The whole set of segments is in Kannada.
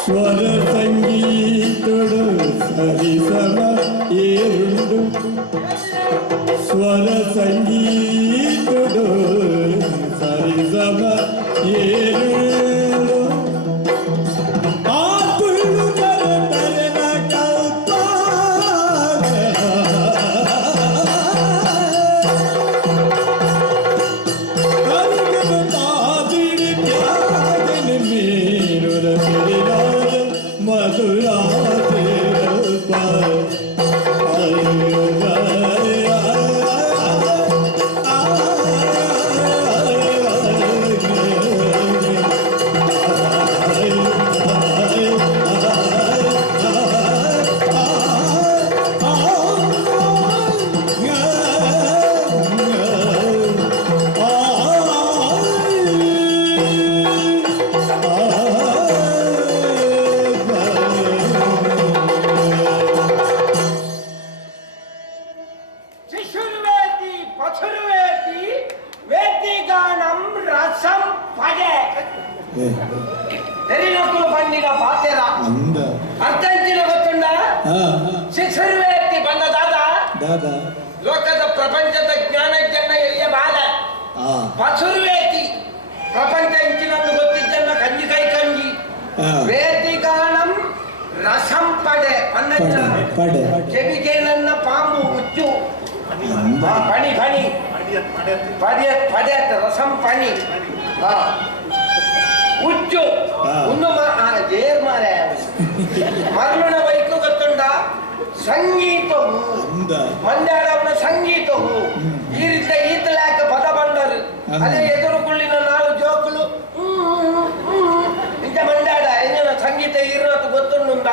ಸ್ವರ ಸಂಗೀತಡು ಸರಿಸಮ ಏರುಂಡು ಸ್ವರ ಸಂಗೀತಡು ಸರಿಸಮ ಏರುಂಡು ಆ ತುಳು ಕರತರೆನ ಕಲ್ಪ ಕರಿಗಮ ತಾದಿಡಿ ತ್ಯಾಗನ ಮೀರುರ ಮಧುರಾ ಲೋಕದ ಪ್ರಪಂಚದ ಜ್ಞಾನಜ್ಞನ ಎಲ್ಲಿಯ ಬಾಲ ಪಸುರ್ವೇತಿ ಪ್ರಪಂಚ ಇಂಚಿನನ್ನು ಗೊತ್ತಿದ್ದನ್ನ ಕಂಜಿ ಕೈ ಕಂಜಿ ವೇದಿಗಾನಂ ರಸಂ ಪಡೆ ಚೆವಿಗೆ ನನ್ನ ಪಾಂಬು ಹುಚ್ಚು ಪಣಿ ಪಣಿ ಪಡೆ ರಸಂ ಪಣಿ ಹುಚ್ಚು ಒಂದು ಜೇರ್ ಮಾರೆ ಮರಳುನ ಬೈಕು ಗೊತ್ತುಂಡ ಸಂಗೀತವು ಮಂಡ್ಯಾಡವನ ಸಂಗೀತವು ಈ ರೀತಿ ಈತಲಾಕ ಪದ ಬಂಡರು ಅದೇ ಎದುರುಗುಳ್ಳಿನ ನಾಲ್ಕು ಜೋಕುಲು ಇಂಥ ಮಂಡ್ಯಾಡ ಎಂಜನ ಸಂಗೀತ ಇರೋದು ಗೊತ್ತುಂಡುಂಡ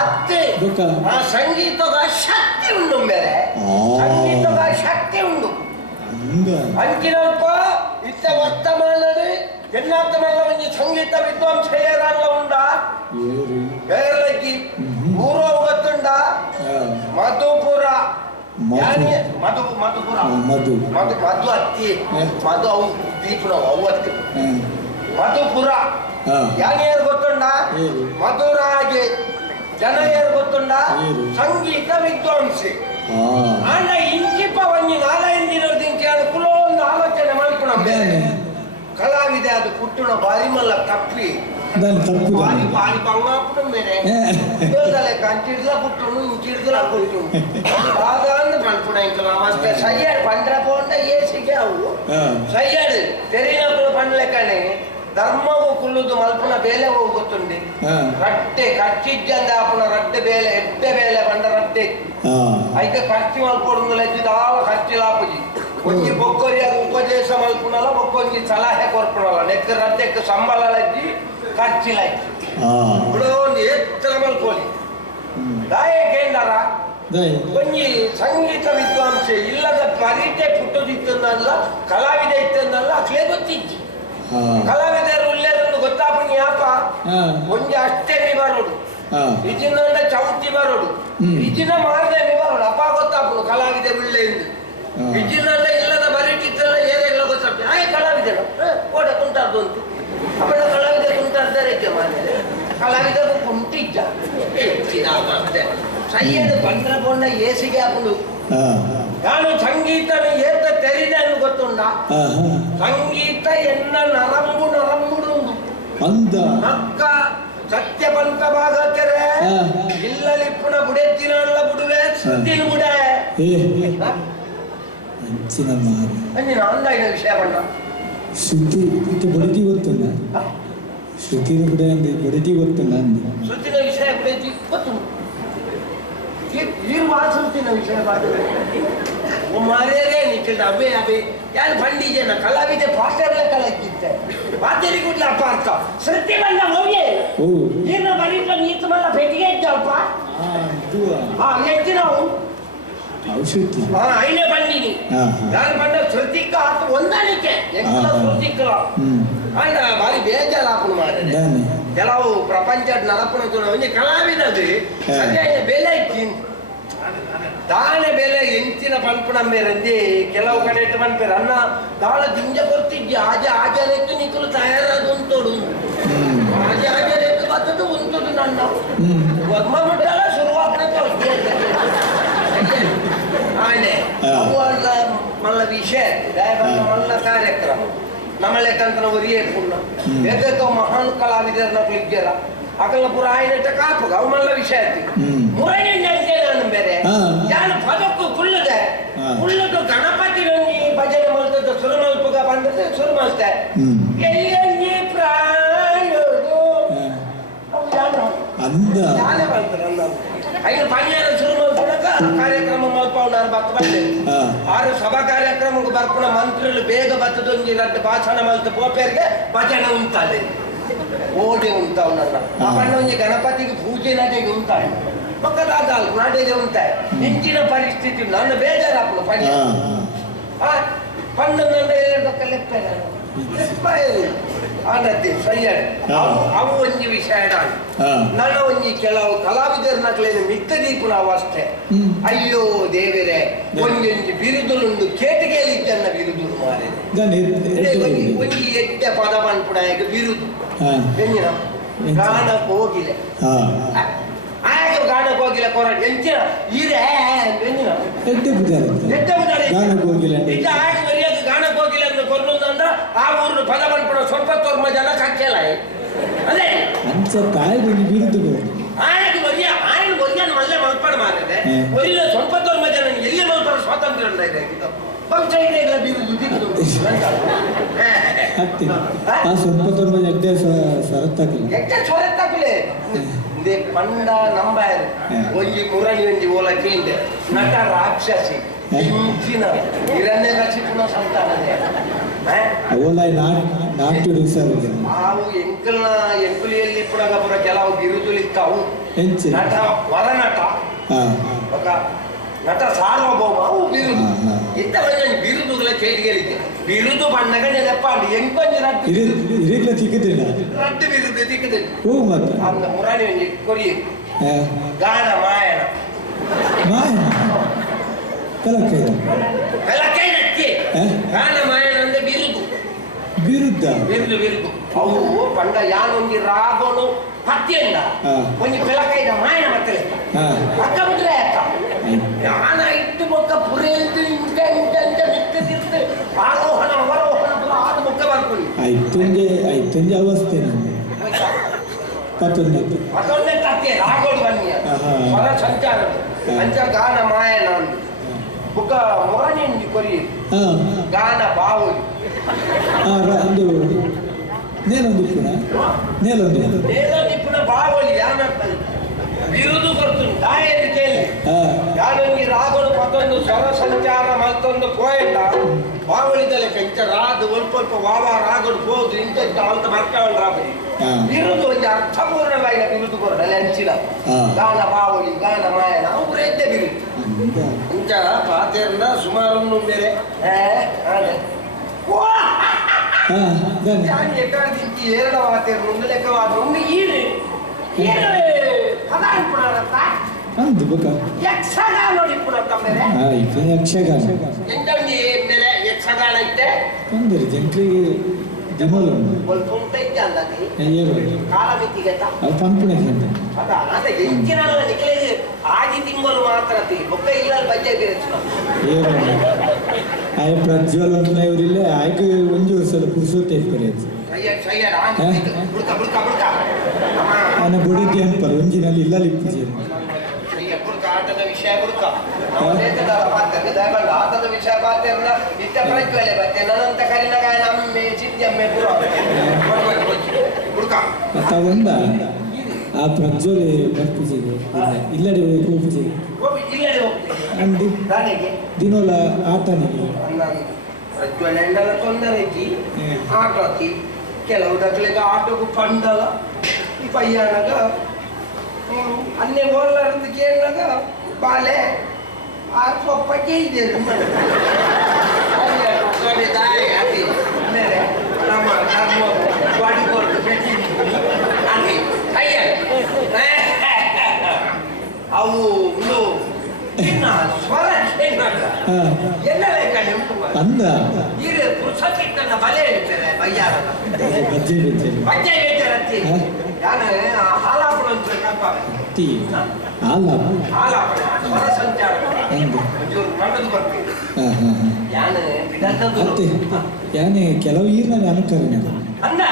ಅತ್ತೆ ಆ ಸಂಗೀತದ ಶಕ್ತಿ ಉಂಡು ಬೇರೆ ಸಂಗೀತದ ಶಕ್ತಿ ಉಂಡು ಅಂಚಿನಲ್ಪ ಇತ್ತ ವರ್ತಮಾನಡು ಎನ್ನಾತ್ತಮಲ್ಲ ಒಂದು ಸಂಗೀತ ವಿದ್ವಾಂಸ ಏರಲ್ಲ ಉಂಡ ಬೇರಲಕ್ಕಿ ಊರೋ ಗೊತ್ತುಂಡ ಮಧುಪುರ ಮಧುಪುರ ಮಧು ಅತ್ತಿ ಮಧು ಅವು ದೀಪನ ಅವು ಅತ್ತಿ ಮಧುಪುರ ಯಾರು ಗೊತ್ತುಂಡ ಮಧುರಾಗೆ ಜನ ಯಾರು ಗೊತ್ತುಂಡ ಸಂಗೀತ ವಿದ್ವಾಂಸಿ ಆಂಡ ಇಂಚಿಪ್ಪ ಒಂಜಿ ನಾಲೈಂದಿನೋದಿಂಚಿ ಅದು ಕುಲೋ ಒಂದು ಆಲೋಚನೆ ಮಾಡ್ಕೊಳ ಕಲಾವಿದೆ ಅದು ಪುಟ್ಟಣ ಬಾರಿ ಮಲ್ಲ ತಪ್ಪಿ ಬಾರಿ ಬಾರಿ ಬಂಗಾಪುರ ಮೇರೆ ಕಂಚಿಡ್ಲ ಪುಟ್ಟಣು ಇಂಚಿಡ್ಲ ಪುಟ್ಟಣು ಆಗಾಂದು ಪಂಪುಣ ಇಂಕಲ ಮತ್ತೆ ಸಯ್ಯಾಡು ಪಂಡ್ರ ಪೋಂಡ ಏಸಿಗೆ ಅವು ಸಯ್ಯಾಡು ತೆರಿನಪುರ ಪಂಡ್ಲೆಕ್ಕನೆ ಧರ್ಮವು ಕುಲ್ಲುದು ಮಲ್ಪುನ ಬೇಲೆ ಹೋಗಿ ಗೊತ್ತುಂಡಿ ರಟ್ಟೆ ಕಚ್ಚಿಜ್ಜಂದ ಆಪುನ ರಟ್ಟೆ ಬೇಲೆ ಎಡ್ಡೆ ಬೇಲೆ ಬಂಡ ರಟ್ಟೆ ಐಕೆ ಖರ್ಚು ಮಲ್ಪೊಡು ಲೆಜ್ಜಿದ ಆವ ಅಷ್ಟಿಲಾಪುಜಿ ಒಂಜಿ ಬೊಕ್ಕೊರಿಯಾಗ ಉಪದೇಶ ಮಲ್ಪುನಲ್ಲ ಬೊಕ್ಕೊಂಜಿ ಸಲಹೆ ಕೊರ್ಪುನಲ್ಲ ನೆಕ್ಕ ರದ್ದೆಕ್ಕ ಸಂಬಳ ಲಜ್ಜಿ ಖರ್ಚಿಲಾಯ್ತು ఇప్పుడు ఎత్తర మల్కోలి దాయే కేందర కొంచెం సంగీత విద్వాంసే ఇల్లದ ಪರಿಚಯ ಪುಟ್ಟದಿತ್ತಂದಲ್ಲ ಕಲಾವಿದ ಇತ್ತಂದಲ್ಲ ಅಕ್ಲೇ ಗೊತ್ತಿಜ್ಜಿ ಕಲಾವಿದರು ಉಳ್ಳೇದೊಂದು ಗೊತ್ತಾಪಣಿ ಯಾಪ ಒಂಜಿ ಅಷ್ಟೇ ಬರೋಡು ಇಜಿನಂದ ಚೌತಿ ಬರೋಡು ಇಜಿನ ಮಾಡದೆ ಬರೋಡು ಅಪ್ಪ ಗೊತ್ತಾಪನು ಕಲಾವಿದ ಉಳ್ಳೆ ಎಂದು ಇಜಿನಲ್ಲ ಇಲ್ಲದ ಬರೀಟಿತ್ತಲ್ಲ ಏನೆಲ್ಲ ಗೊತ್ತಾಪ ಆಯ್ ಕಲಾವಿದ ಕೋಟ ಕುಂಟಾರ್ದು ಅಂತ ಅಪ್ಪಳ ಕಲಾವಿದ ಕುಂಟಾರ್ದಾರೆ ಮಾನ್ಯ ಕಲಾವಿದ ಕುಂಟಿದ್ದ ಸೈಯದು ಬಂದ್ರ ಕೊಂಡ ಏಸಿಗೆ ಹಾಕೊಂಡು ನಾನು ಸಂಗೀತನು ಏತ ತೆರಿದೆ ಅನ್ನು ಗೊತ್ತುಂಡ ಸಂಗೀತ ಎನ್ನ ನರಂಬು ನರಂಬುಡು ಅಕ್ಕ ಸತ್ಯ ಬಂತ ಭಾಗತ್ತಾರೆ ಇಲ್ಲಲಿಪ್ಪುನ ಬುಡೆತ್ತಿನ ಬುಡುವೆ ಸುದ್ದಿನ ಬುಡೆ ಅಂಜಿನ ಅಂದಾಯಿನ ವಿಷಯ ಬಣ್ಣ ಶ್ರುತಿ ಬುಡತಿ ಗೊತ್ತುಂಡ ಶ್ರುತಿನ ಬುಡೆ ಅಂದ್ರೆ ಬುಡತಿ ಗೊತ್ತುಂಡ ಅಂದ ಶ್ರುತಿನ ವಿಷಯ ಬುಡತಿ ಗೊತ್ತು ಈ ಮಾಸುತ್ತಿನ ವಿಷಯ ಮಾರೇರೇ ನಿಖಿಲ್ ಅಬೇ ಅಬೇ ಯಾರು ಪಂಡಿಜನ ಕಲಾವಿದೆ ಪಾಸ್ಟರ್ಲ ಕಲಾಗಿದ್ದೆ ಬಾತೇರಿ ಗುಡ್ಲ ಅಪಾರ್ಥ ಸೃತಿ ಬಂದ ಹೋಗಿ ಏನ ಬರೀತ ನೀತು ಮಲ್ಲ ಭೇಟಿಗೆ ಇದ್ದಲ್ಪ ಹೆಚ್ಚಿನ ಔಷಧಿ ಐನೇ ಬಂದಿನಿ ನಾನು ಬಂದ ಶ್ರುತಿಕ್ಕ ಆತು ಹೊಂದಾಣಿಕೆ ಎಂತ ಶ್ರುತಿಕ್ಕಲ ಅಣ್ಣ ಬಾರಿ ಬೇಜಾರು ಹಾಕೊಂಡು ಮಾಡಿದೆ ಕೆಲವು ಪ್ರಪಂಚದ ನಲಪುಣ ಒಂದೇ ಕಲಾವಿದದು ಅದೇ ಬೆಲೆ ಇದ್ದೀನಿ ದಾನೆ ಬೆಲೆ ಎಂಚಿನ ಪಂಪಣಂಬೇರಂದಿ ಕೆಲವು ಕಡೆ ಇಟ್ಟು ಪಂಪೇರು ಅನ್ನ ದಾಳ ದಿಂಜ ಕೊಡ್ತಿದ್ದಿ ಆಜಾರೆತ್ತು ನಿಕ್ಕಲು ತಯಾರಾದ ಉಂಟೋಡು ಆಜಾರೆತ್ತು ಬರ್ತದ್ದು ಉಂಟುದು ನನ್ನ ಒಮ್ಮ ಮುಟ್ಟಲ್ಲ ಶುರುವಾಗ್ನಕ್ಕೆ ಆನೆ ಅಲ್ಲ ಮಲ್ಲ ವಿಷಯ ಮಲ್ಲ ಕಾರ್ಯಕ್ರಮ ನಮ್ಮ ಲೆಕ್ಕಂತ ಒರಿಯೇ ಪುಣ್ಣ ಬೇಕೋ ಮಹಾನ್ ಕಲಾವಿದರನ್ನ ಇದ್ದೀರ ಅಕಲ್ನ ಪುರ ಆಯ್ನ ಕಾಪಗ ಅವು ಮಲ್ಲ ವಿಷಯ ಮುರಳಿ ನಾನು ಬೇರೆ ಯಾರು ಪದಕ್ಕೂ ಕುಳ್ಳದೆ ಕುಳ್ಳದು ಗಣಪತಿ ಭಜನೆ ಮಲ್ತದ ಸುರು ಮಲ್ಪಗ ಬಂದದ್ದು ಸುರು ಮಲ್ತೆ ಎಲ್ಲಿ ಪ್ರಾಯೋದು ಯಾರೇ ಬರ್ತಾರೆ ಐದು ಪನ್ಯಾರ ಶುರು ಮಲ್ಪಡಕ ಕಾರ್ಯಕ್ರಮ ಮಲ್ಪವನಾರು ಬತ್ತ ಬಂದೆ ಆರು ಸಭಾ ಕಾರ್ಯಕ್ರಮಕ್ಕೆ ಬರ್ಪುಣ ಮಂತ್ರಿಗಳು ಬೇಗ ಬತ್ತದೊಂದು ರದ್ದು ಭಾಷಣ ಮಲ್ತ ಪೋಪೇರಿಗೆ ಭಜನೆ ಉಂಟಾಲೆ ಓಡಿ ಉಂಟಾವ್ ನನ್ನ ಅಪ್ಪಣ್ಣ ಒಂಜಿ ಗಣಪತಿಗೆ ಪೂಜೆ ನಡೆಗೆ ಉಂಟಾಳೆ ಪಕ್ಕದಾದ ನಾಡೆಗೆ ಉಂಟಾಯ ಇಂಚಿನ ಪರಿಸ್ಥಿತಿ ನನ್ನ ಬೇಜಾರಾಪುಣ ಪಂಡ ಪಂಡ ನನ್ನ ಲೆಕ್ಕ ಆನತಿ ಸಯ್ಯಡ್ ಅವು ಒಂಜಿ ವಿಷಯ ನನ್ನ ಒಂಜಿ ಕೆಲವು ಕಲಾವಿದರ ನಕಲೇನು ಮಿಕ್ಕದೀಪು ನಾವು ಅಷ್ಟೇ ಅಯ್ಯೋ ದೇವರೇ ಒಂಜೊಂಜಿ ಬಿರುದುಲುಂಡು ಕೇಟಿಗೆಯಲ್ಲಿದ್ದನ್ನ ಬಿರುದುಲು ಮಾರಿದೆ ಒಂಜಿ ಎಡ್ಡ ಪದ ಪನ್ಪುಡಾಗ ಬಿರುದು ಎಂಜಿನ ಗಾನ ಕೋಗಿಲೆ ಆಗ ಗಾನ ಕೋಗಿಲೆ ಕೊರಟ ಎಂಚಿನ ಇರೇ ಎಂಜಿನ ಎಡ್ಡ ಬುದಾರೆ ಇದ್ದ ಆಗ ಮರ್ಯಾದ ಗಾನ ಕೋಗಿಲೆ ಅಂತ ಕೊರ್ನಂದ್ರ ಆ ಊರ್ನ ಪದ ಪನ್ಪುಡ ಸ್ವಲ್ಪ ತೋರ್ಮ ಜನ ಕಚ್ಚಲ ಅದೇ ಆಯ್ತು ಮರಿಯ ಆಯ್ನ ಮರಿಯನ್ ಮಲ್ಲೆ ಮಲ್ಪಾಡು ಮಾಡಿದೆ ಒರಿಯ ಸ್ವಲ್ಪ ತೋರ್ಮ ಜನ ಎಲ್ಲಿ ಮಲ್ಪಾಡು ಸ್ವಾತಂತ್ರ್ಯ ಇದೆ ಪಂಚಾಯಿತಿಗಳ ಬಿರುದು ದಿಕ್ಕು ಸೊರತ್ತಾಕಲೆ ಪಂಡ ನಂಬಾಯರು ಒಂಜಿ ಮುರಳಿ ಒಂಜಿ ಓಲ ಕೇಂದ್ರ ನಟ ರಾಕ್ಷಸಿ ಇಂಚಿನ ಹಿರಣ್ಯ ಕಶಿಪುನ ಸಂತಾನದೇ ಅವು ಎಂಕುಲಿಯಲ್ಲಿ ಪುಡಗಪುರ ಕೆಲವು ಬಿರುದುಲಿಕ್ಕವು ನಟ ವರನಟ ನಟ ಸಾರ್ವಭೌಮ ಅವು ಬಿರುದು ಇಂಥ ಒಂದೊಂದು ಬಿರುದುಗಳ ಕೇಳಿಗೆ ಬಿರುದು ಬಣ್ಣಗ ನೆನಪಾಂಡು ಎಂಕೊಂಜಿ ರಡ್ಡು ಬಿರುದು ತಿಕ್ಕದಿಲ್ಲ ಅಂದ ಮುರಾಣಿ ಒಂಜಿ ಕೊರಿ ಗಾನ ಮಾಯಣ ಕಲಕೈ ನಟ್ಟಿ ಗಾನ ಮಾಯಣ ಅಂದ್ರೆ ಬಿರುದು ಅವು ಪಂಡ ಯಾನೊಂಜಿ ರಾಗೋನು ಹತ್ತಿಯಂದ ಒಂಜಿ ಬೆಳಕೈದ ಮಾಯಣ ಮಕ್ಕಳ ಅಕ್ಕ ಬಿಟ್ರೆ ಅಕ್ಕ ಯಾನ ಇಟ್ಟು ಮೊಕ್ಕ ಪುರೆ ಅಂತ ಇಂಟ ಮಿಕ್ಕದಿರ್ತೆ ಆರೋಹಣ ಅವರೋಹಣ ಆದ ಮುಖ ಬರ್ಕೊಳ್ಳಿ ಆಯ್ತೊಂಜೆ ಅವಸ್ಥೆ ಮತ್ತೊಂದೇ ತತ್ತೆ ರಾಗೋಡು ಬನ್ನಿ ಸ್ವರ ಸಂಚಾರ ಅಂಚ ಗಾನ ಮಾಯಣ ಅಂದು ಬುಕ್ಕ ಮೊರಣಿಂಜಿ ಕೊರಿ ಗಾನ ಬಾವುಲಿ ನೇಲೊಂದಿಪ್ಪುನ ಬಾವಲಿ ಯಾನ ಬಿರುದು ಕೊಡ್ತು ತಾಯಿ ಕೇಳಿ ಯಾನಂಗಿ ರಾಗಲು ಮತ್ತೊಂದು ಸ್ವರ ಸಂಚಾರ ಮತ್ತೊಂದು ಪೋಯಂಡ ಬಾವಳಿದಲೆ ಇಂಚ ರಾದು ಒಲ್ಪ ವಾವ ರಾಗಲು ಹೋದು ಇಂತ ಅಂತ ಬರ್ತಾವಲ್ ರಾಬಿ ಬಿರುದು ಒಂದು ಅರ್ಥಪೂರ್ಣವಾದ ಬಿರುದು ಕೊರಡಲೆ ಹಂಚಿನ ಗಾನ ಬಾವಳಿ ಗಾನ ಮಾಯನ ಅವರೆದ್ದೆ ಬಿರುದು ಇಂಚ ಪಾತೆರ್ನ ಸುಮಾರು ಬೇರೆ ನಾನು ಎಕ್ಕಾಡ್ದಿಂಚಿ ಏರಡ ಪಾತೆರ್ನ ಒಂದು ಲೆಕ್ಕವಾದ ಒಂದು ಈಡು ಕದಾ ಅನ್ಪುಣಾರತ್ತ ಅಂದು ಬಕ ಯಕ್ಷಗಾನ ನೋಡಿ ಪುಣಕ್ಕ ಮೇಲೆ ಇದು ಯಕ್ಷಗಾನ ಎಂತಂಗಿ ಮೇಲೆ ಯಕ್ಷಗಾನ ಐತೆ ಅಂದರೆ ಜನರಿಗೆ ದಿಮಲ್ ಸ್ವಲ್ಪ ಉಂಟೈತೆ ಅಂದತಿ ಏನು ಕಾಲ ಮಿತಿಗೆತ ಅದು ಪಂಪುಣೆ ಅದ ಅದ ಎಂಚಿನ ನಿಖಿಲಿಗೆ ಆದಿ ತಿಂಗಳು ಮಾತ್ರ ತಿ ಬೊಕ್ಕ ಇಲ್ಲ ಬಜ್ಜೆ ಬೇರೆಚ್ಚು ಏನು ಆಯ ಪ್ರಜ್ವಲ್ ಅಂತ ಇವರಿಲ್ಲ ಆಯ್ಕೆ ಒಂದು ವರ್ಷದ ಪುರುಷೋತ್ತೆ ಇರ್ತಾರೆ ಸಯ್ಯಡ್ ಬುಡ್ಕ ಬುಡ್ಕ ಬುಡ್ಕ ಅವನ ಬುಡಿದ್ದೆ ಅನ್ಪಲ್ಲ ಒಂಜಿನಲ್ಲಿ ಇಲ್ಲ ಲಿಪ್ಪಿಸಿ ಬುಡ್ಕ ಆಟದ ವಿಷಯ ಬುಡ್ಕ ಆಟದ ವಿಷಯ ಪಾತೆರ್ನ ನಿತ್ಯ ಪ್ರಜ್ವಲೆ ಬತ್ತೆ ನನ್ನಂತ ಕರಿನ ಗಾಯ ನಮ್ಮೆ ಚಿತ್ಯಮ್ಮೆ ಪುರ ಬುಡ್ಕ ಮತ್ತ ಒಂದ ಆ ಪ್ರಜ್ವಲೆ ಬರ್ಪಿಸಿದೆ ಇಲ್ಲಡೆ ಹೋಗ್ಪಿಸಿದೆ ಇಲ್ಲಡೆ ಹೋಗ್ತೇನೆ ಅಂದು ನನಗೆ ದಿನೋಲ ಆತನಿಗೆ ಪ್ರಜ್ವಲ ಎಂಡಲ ತೊಂದರೆ ಐತಿ ಆಟೋ ಆತಿ ಕೆಲವು ದಕ್ಕಲಿಗೆ ಆಟೋಗೂ ಪಂಡಲ ಪಯ್ಯನಗ ಅನ್ನೆ ಓರ್ಲಾರ್ದು ಕೇಳಿನಾಗ ಬಾಲೆ ಆ ಸೊಪ್ಪಕ್ಕೆ ಇದೆ ನಮ್ಮ ಬಾಡಿ ಕೊರಡು ಅವು ಒಂದು ಸ್ವರ ಎಲ್ಲ ಲೆಕ್ಕ ನೆಂಪು ಅಂದ ಈಗ ಪುರುಷಕ್ಕಿಟ್ಟನ್ನ ಬಲೆ ಹೇಳ್ತಾರೆ ಬಯ್ಯಾರಲ್ಲ ಬಜ್ಜೆ ಬಜ್ಜೆ ಬಜ್ಜೆ ಹೇಳ್ತಾರೆ ನಾನು ಹಾಲಾಪಣ ಅಂತ ಟೀ ಹಾಲ ಹಾಲಾಪಣ ಸ್ವರ ಸಂಚಾರ ನನ್ನದು ಬರ್ತೀನಿ ಯಾನು ಮತ್ತೆ ಯಾನೆ ಕೆಲವು ಈರ್ನಲ್ಲಿ ಅನುಕರಣೆ ಅಂದ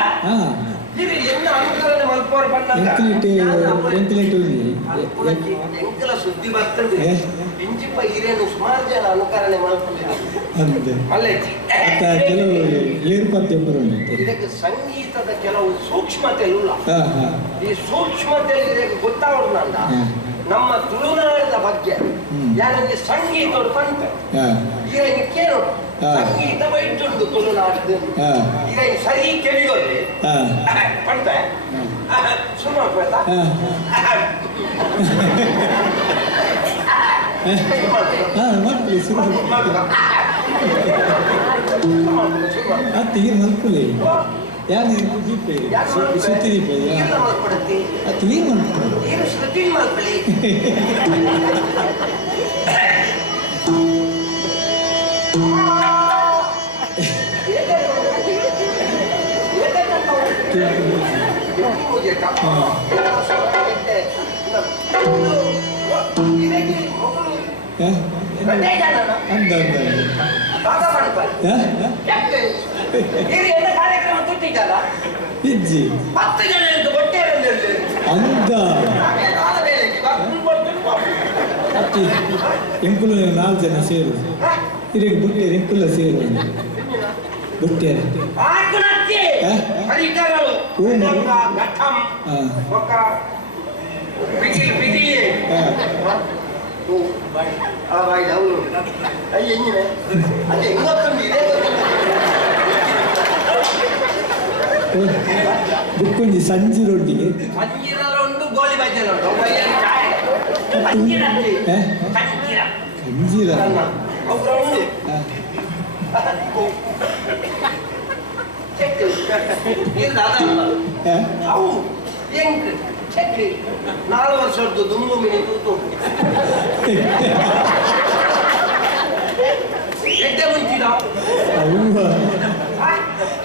ಇದು ಎನ್ನ ಅನುಕರಣೆ ಮಲ್ಪೋರ್ ಬಂದಾಗ ಎಂಕಲ ಸುದ್ದಿ ಬರ್ತದೆ ಇಂಚಿಪ್ಪ ಹಿರಿಯನು ಸುಮಾರು ಜನ ಅನುಕರಣೆ ಮಾಡ್ಕೊಂಡಿದ್ದಾರೆ ಕೆಲವು ಏರ್ಪತ್ತೆ ಇದಕ್ಕೆ ಸಂಗೀತದ ಕೆಲವು ಸೂಕ್ಷ್ಮತೆ ಇಲ್ಲ ಈ ಸೂಕ್ಷ್ಮತೆ ಇದಕ್ಕೆ ಗೊತ್ತಾಗೋದ್ನಲ್ಲ ನಮ್ಮ ತುಳುನಾಡಿನ ಬಗ್ಗೆ ಯಾರಿಗೆ ಸಂಗೀತ ಪಂಟ ಈಗ ಕೇಳು ಸಂಗೀತ ಬೈಟುಂಡು ತುಳುನಾಡಿದ್ದು ಈಗ ಸರಿ ಕೆಳಿಗೊಳ್ಳಿ ಪಂಟ ಸುಮ್ಮ ತೀರ್ ಮಲ್ಪುಲೆ ಯಾರು ದೀಪೆ ಶ್ರುತಿ ದೀಪ ತೀರ್ ಮಲ್ಪುಲೆ ಶ್ರುತಿ ಮಲ್ಪಲಿ ಕಾರ್ಯಕ್ರಮ ತುಟ್ಟಿದ್ದಲ್ಲ ಇಜ್ಜಿ 10 ಜನ ಅಂತ ಹೊಟ್ಟೆ ಅಂದ ಅತ್ತಿ ಎಂಕುಲು 4 ಜನ ಸೇರು ಇರಕ್ಕೆ ಬುಟ್ಟೆ ಎಂಕುಲ ಸೇರು ಬುಟ್ಟೆ ಬುಕ್ಕೊಂಜಿ ಸಂಜಿ ರೊಟ್ಟಿಗೆ ಸಂಜೀರಲ್ಲುಂಟು ಗೋಳಿ ಬಜ್ಜಲುಂಟು ಸಂಜೀರ ಅವು ಹೆಂಗ್ ಚಕ್ರಿ 4 ವರ್ಷದ್ದು ದುಂಬು ಮಿನಿ ತೂತು ಎಡ್ಡೆ ಮುಂಚಿದ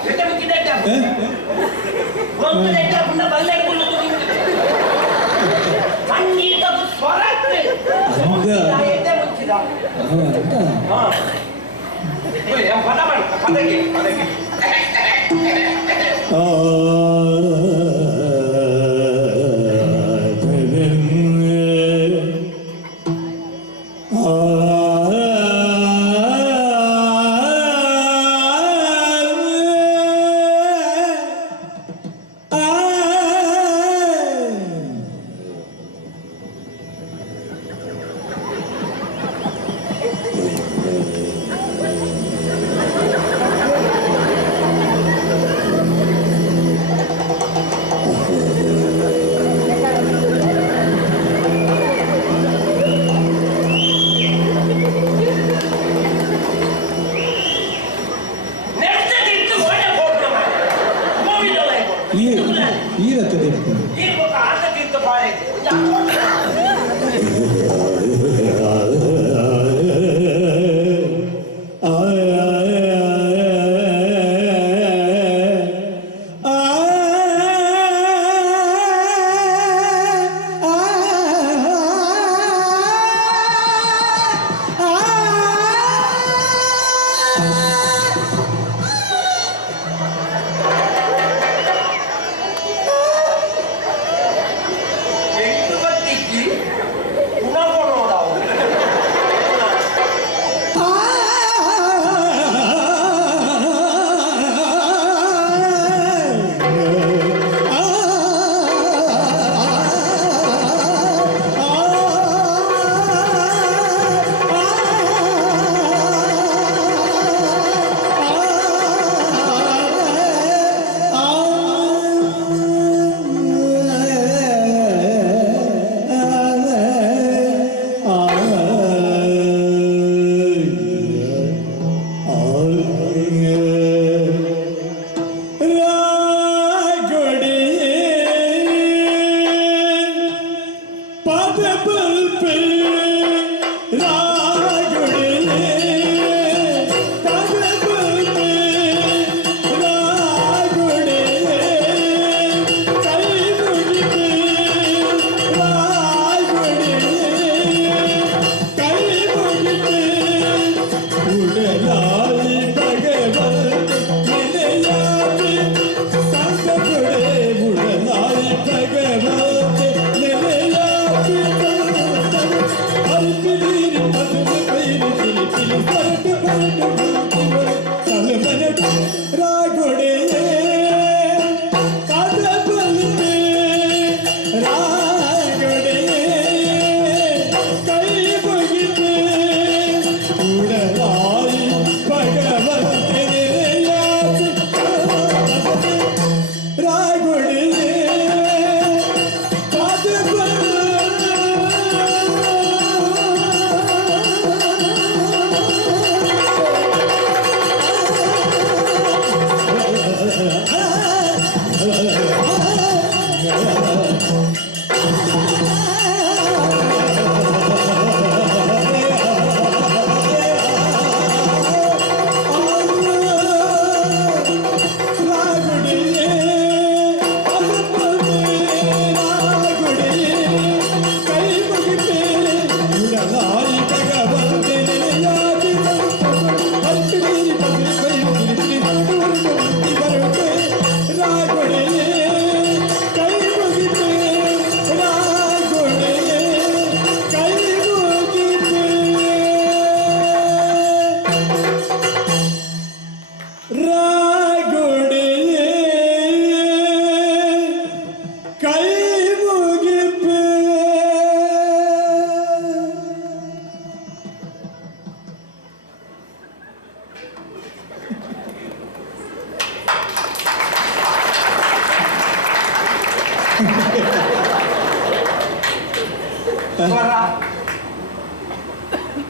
ಎಡ್ಡೆ ಮುಂಚಿದ ಒಂದು ಎಡ್ಡ ಪುಣ್ಣ ಬಲ್ಲೆ ಸಂಗೀತದ ಸ್ವರ ಎಡ್ಡೆ ಮುಂಚಿದ ಪದ ಮಾಡಿ ಪದಕ್ಕೆ ಪದಕ್ಕೆ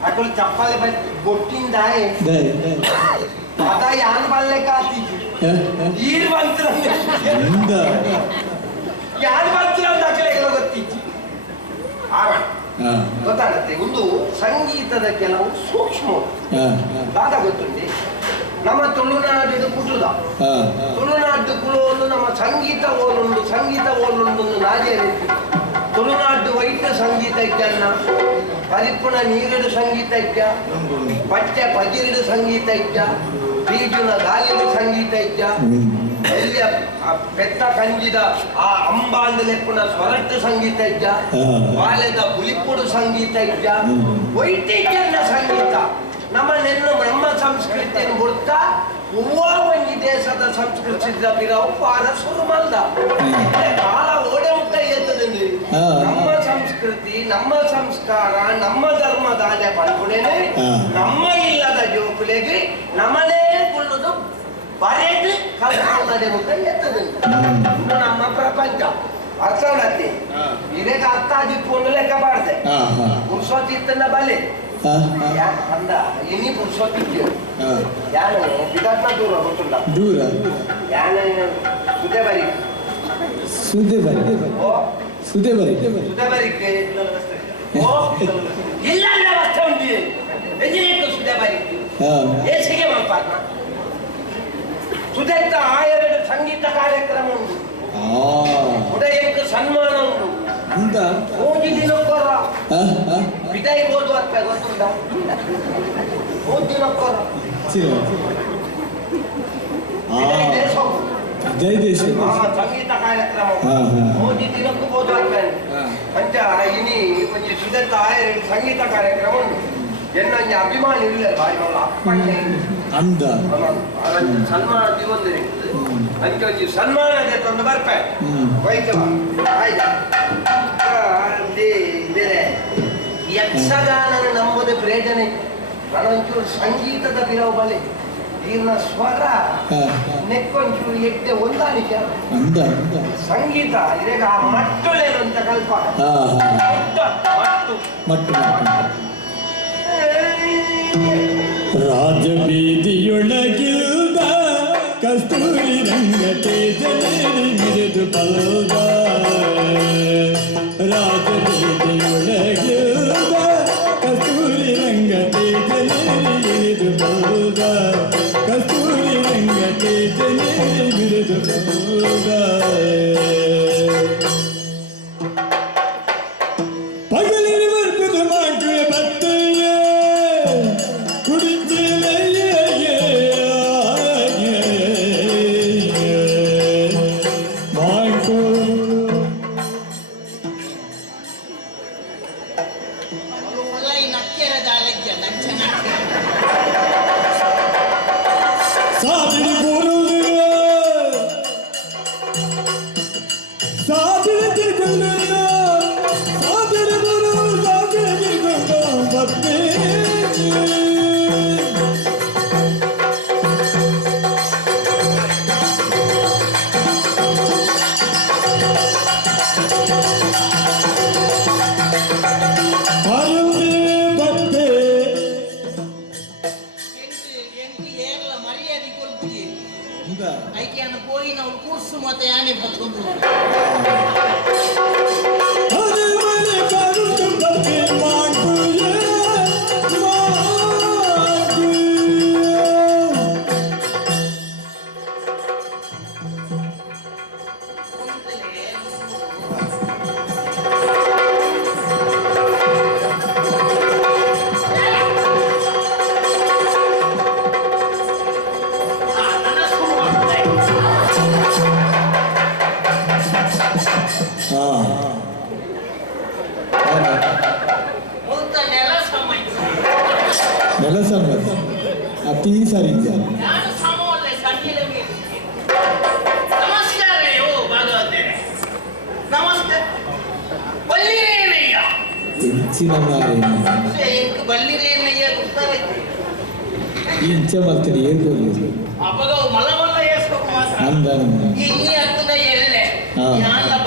आपण चप्पाले बोटीन दाय आता यान बांधले का तिची ईर बांधलं यान बांधलं दाखले ತಿಚ್ಚಿ ಗೊತ್ತಾಗತ್ತೆ. ಒಂದು ಸಂಗೀತದ ಕೆಲವು ಸೂಕ್ಷ್ಮ ದಾದ ಗೊತ್ತುಂಟು. ನಮ್ಮ ತುಳುನಾಡಿದ ಕುಟುದ ತುಳುನಾಡು ಕುಲೋನು ನಮ್ಮ ಸಂಗೀತ ಓಲುಂಡು ಸಂಗೀತ ಓಲುಂಡು ನಾಜೆ ತುಳುನಾಡು ವೈದ್ಯ ಸಂಗೀತ ಇದ್ಯನ್ನ ಪರಿಪುಣ ನೀರಿಡು ಸಂಗೀತ ಇದ್ಯ ಪಠ್ಯ ಪಜಿರಿಡು ಸಂಗೀತ ಇದ್ಯ ಬೀಜುನ ಗಾಲಿಡು ಸಂಗೀತ ಇದ್ಯ ಎಲ್ಲಿಯ ಪೆತ್ತ ಕಂಜಿದ ಆ ಅಂಬಾಂದಲೆಪ್ಪುನ ಸ್ವರಟ್ಟು ಸಂಗೀತ ಇದ್ದ ಬಾಲ್ಯದ ಬುಲಿಪುಡು ಸಂಗೀತ ಇದ್ದ ವೈದ್ಯನ ಸಂಗೀತ ನಮ್ಮ ನಮ್ಮ ಸಂಸ್ಕೃತಿಯನ್ನು ಬಿಡ್ತ ಒಂಜಿ ದೇಶದ ಸಂಸ್ಕೃತಿ ಬಿರವು ಪಾರ ಶುರು ಮಲ್ದ ಕಾಲ ಓಡೆ ಮುಟ್ಟ ಎತ್ತದಂడి ನಮ್ಮ ಸಂಸ್ಕೃತಿ ನಮ್ಮ ಸಂಸ್ಕಾರ ನಮ್ಮ ಧರ್ಮದಾನೆ ಪಡ್ಕೊಡೇನೆ ನಮ್ಮ ಇಲ್ಲದ ಜೋಕುಲೆಗೆ ನಮ್ಮನೇ ಕುಳ್ಳದು ಬರೆದು ಕಲ್ಪನೆ ಮುಖ ಎತ್ತದಂడి ಇನ್ನು ನಮ್ಮ ಪ್ರಪಂಚ ಅರ್ಥ ಆಗತ್ತೆ. ಇದಕ್ಕೆ ಅರ್ಥ ಆಗಿತ್ತು ಲೆಕ್ಕ ಬಾರ್ದೆ ಪುರುಷೋತ್ತಿತ್ತನ ಬಲೆ ಅಂದ ಇನಿ ಪುರುಷೋತ್ತಿದ್ಯ ಯಾನು ವಿಧಾತ್ಮ ದೂರ ಗೊತ್ತುಂಟ ದೂರ ಯಾನು ಸುದೆ ಬರಿ ಸುದೆ ಬರಿ ಸುದೆ ಬರಿ ಸುದೆ ಬರಿಕೆ ಓ ಇಲ್ಲ ವ್ಯವಸ್ಥೆ ಉಂಟು ಎಜಿರೇಟು ಸುದೆ ಬರಿ ಏಸಿಗೆ ಮಾಪಾತ್ನ ಸುದೆತ್ತ ಆಯರದ ಸಂಗೀತ ಕಾರ್ಯಕ್ರಮ ಉಂಟು ಉದಯಕ್ಕೆ ಸನ್ಮಾನ ಉಂಟು ಅಂತ ಹೋಗಿ ದಿನಕ್ಕೋರ ವಿದಾಯಿ ಓದು ಅರ್ಥ ಗೊತ್ತುಂಟ ಹೋಗಿ ದಿನಕ್ಕೋರ ಜಯ ದೇಶ ಸಂಗೀತ ಕಾರ್ಯಕ್ರಮ ಹೋಗಿ ದಿನಕ್ಕೂ ಓದು ಅರ್ಥ ಪಂಚ ಇನಿ ಕೊಂಚ ಸುದೆತ್ತ ಆಯರ ಸಂಗೀತ ಕಾರ್ಯಕ್ರಮ ಉಂಟು ಎನ್ನ ಅಭಿಮಾನಿ ಇಲ್ಲ ಬಾರಿ ಅಪ್ಪಣ್ಣ ಅಂದ ಸನ್ಮಾನ ದಿವಂದರೆ ಅದಕ್ಕೆ ಒಂದು ಸನ್ಮಾನ ತಂದು ಬರ್ಪೆ ವೈಕಲ ಬೇರೆ ಯಕ್ಷಗಾನ ನಂಬುದು ಪ್ರೇರಣೆ ನನಗೊಂಚೂರು ಸಂಗೀತದ ಬಿರವು ಬಲೆ ಇನ್ನ ಸ್ವರ ನೆಕ್ಕೊಂಚೂರು ಎಡ್ಡೆ ಹೊಂದಾಣಿಕೆ ಸಂಗೀತ ಇದಾಗ ಆ ಮಟ್ಟುಳೇನು ಅಂತ ಕಲ್ಪ ಮಟ್ಟು ರಾಜಬೀದಿಯೊಳಗಿಲ್ದ ಕಸ್ತೂರಿ ರಂಗಟೇಜನೇರಿ ಮಿಡಿದು ಬಲ್ದ ರಾಜಬೀದಿಯೊಳಗಿಲ್ದ ಕಸ್ತೂರಿ ರಂಗಟೇಜನೇರಿ ಮಿಡಿದು ಬಲ್ದ ಕಸ್ತೂರಿ ರಂಗಟೇಜನೇರಿ ಮಿಡಿದು ಬಲ್ದ ಸಾಧಿಸಿ ಕೂರುವುದಿಲ್ಲ ಸಾಧಿಸಿ ತಿರ್ಕೊಂಡು ಸಾಧಿಸಿ ಕೂರು ಸಾಧಿಸಿ ತಿರ್ಕೊಂಡು ಬರ್ತೇನೆ ಅತಿ ಸರಿ ಇಂಚ ಬರ್ತೀನಿ ಹೇಳ್ಬೋದು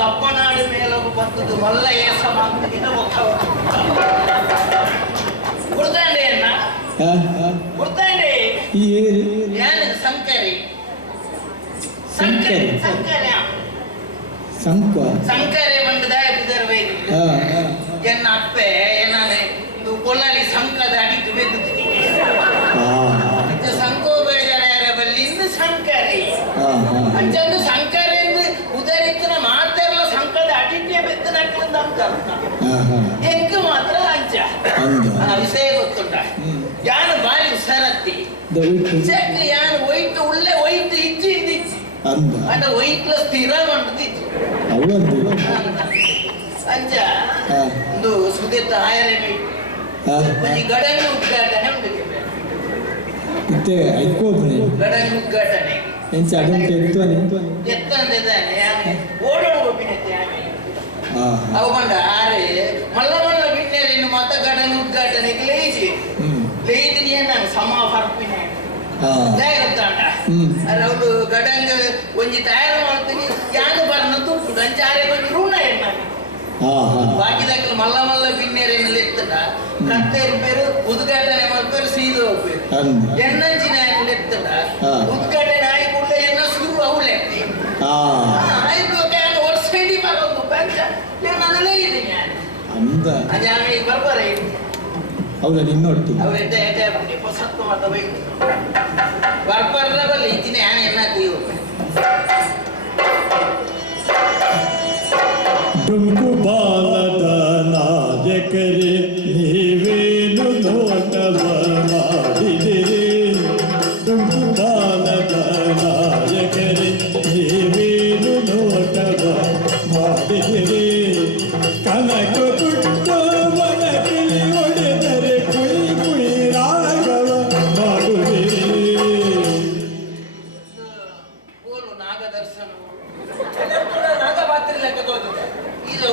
ಬಪ್ಪನಾಡು ಮೇಲೆ ಬರ್ತದೆ ಮಲ್ಲ ಏಸ ಸಂಕರಿ ಸಂಕರಿ ಸಂಕರೆ ಒಂದು ದಾಯಪಿದರ್ವೇ ಎನ್ನ ಅಪ್ಪೆ ಎನ್ನಾನೆ ಇದು ಕೊಲ್ಲಲಿ ಸಂಕದ ಅಡಿತು ಬೆದ್ದುತ್ತೀನಿ ಸಂಕೋ ಬೇಜಾರ ಬಲ್ಲಿ ಇಂದು ಸಂಕರಿ ಅಂಚಂದು ಸಂಕರೆ ಎಂದು ಉದರಿತ್ತನ ಮಾತೆಲ್ಲ ಸಂಕದ ಅಡಿಕೆ ಬೆದ್ದು ನಕ್ಕಂದ ಅಂತ ಎಂಕ್ ಮಾತ್ರ ಅಂಚ ವಿಷಯ ಗೊತ್ತುಂಟ ಯಾನು ಬಾರಿ ಸರತ್ತಿ ಚೆಕ್ ಯಾನು ಒಯ್ತು ಉಳ್ಳೆ ಒಯ್ತು ಇಜ್ಜಿ ಇದ್ದಿಜ್ಜಿ ಅಂಡ ಒಯ್ಟ್ಲ ಸ್ಥಿರ ಮಾಡ್ತಿಜ್ಜಿ ಅಂಚ ಒಂದು ಸುದೀರ್ಘ ಆಯನೆ ಒಂಜಿ ಗಡಂಗ ಉದ್ಘಾಟನೆ ಉಂಟು ಗಡಂಗ ಉದ್ಘಾಟನೆ ಎತ್ತಂದಿದ್ದಾನೆ ಓಡೋಡು ಒಪ್ಪಿನತ್ತೆ ಅವು ಬಂದ ಆರೆ ಮಲ್ಲ ಮಲ್ಲ ಬಿಟ್ಟರೆ ಇನ್ನು ಮತ ಗಡಂಗ ಉದ್ಘಾಟನೆಗೆ ಲೇಜಿ ಲೇದಿನಿ ನಾನು ಸಮ ಫರ್ಪಿನ ಗೊತ್ತಾಂಡ ಅವ್ರು ಗಡಂಗ ಒಂಜಿ ತಯಾರು ಮಾಡ್ತೀನಿ ಯಾನು ಬರ್ನ ತುಪ್ಪು ಗಂಚಾರೆ ಬಂದು ಋಣ ಎಣ್ಣ ಬಾಕಿದಕ್ಕೆ ಮಲ್ಲ ಮಲ್ಲ ಬಿನ್ನೇರೇನಲ್ಲಿ ಎತ್ತದ ಕತ್ತೇರಿ ಪೇರು ಉದ್ಘಾಟನೆ ಮಾಡ್ಪೇರು ಸೀದು ಹೋಗ್ಬೇಕು ಎನ್ನಂಚಿನ ಎತ್ತದ ಉದ್ಘಾಟನೆ ಆಗಿ ಕೂಡ ಎನ್ನ ಶುರು ಅವಳೆತ್ತಿ ಆಯ್ತು ವರ್ಷಡಿ ಬರೋದು ಪಂಚ ನನ್ನಲ್ಲೇ ಇದ್ದೀನಿ ಅದೇ ಆಮೇಲೆ ಬರ್ಬಾರೆ ಹೌದಾ ನಿನ್ನೊಟ್ಟು ಅವರೆದ್ದ ಎದೆ ಹೊಸತ್ತು ಮಾತ ಬೇಕು ಬರ್ಬಾರ್ದ ಬರಲಿ ಇದ್ದೀನಿ ಆನೆ ಎನ್ನ ತೀವು ಡುಂಕು ಬಾಲದ ನಾಯಕರೇ ನೀವೇನು ನೋಟವ ಮಾಡಿದಿರಿ ಡುಂಕು ಬಾಲದ ನಾಯಕರೇ ನೀವೇನು ನೋಟವ ಮಾಡಿದಿರಿ ಕನಕ ಬಿಟ್ಟು ಮನಕಿಲಿ ಹೊಡೆದರೆ ಕುಯ್ ಕುಯ್ ರಾಗವ ಮಾಡುವಿರಿ ನಾಗದರ್ಶನ ನಾಗಪಾತ್ರಿ ಲೆಕ್ಕ ತೋರ್ತದೆ ಇದು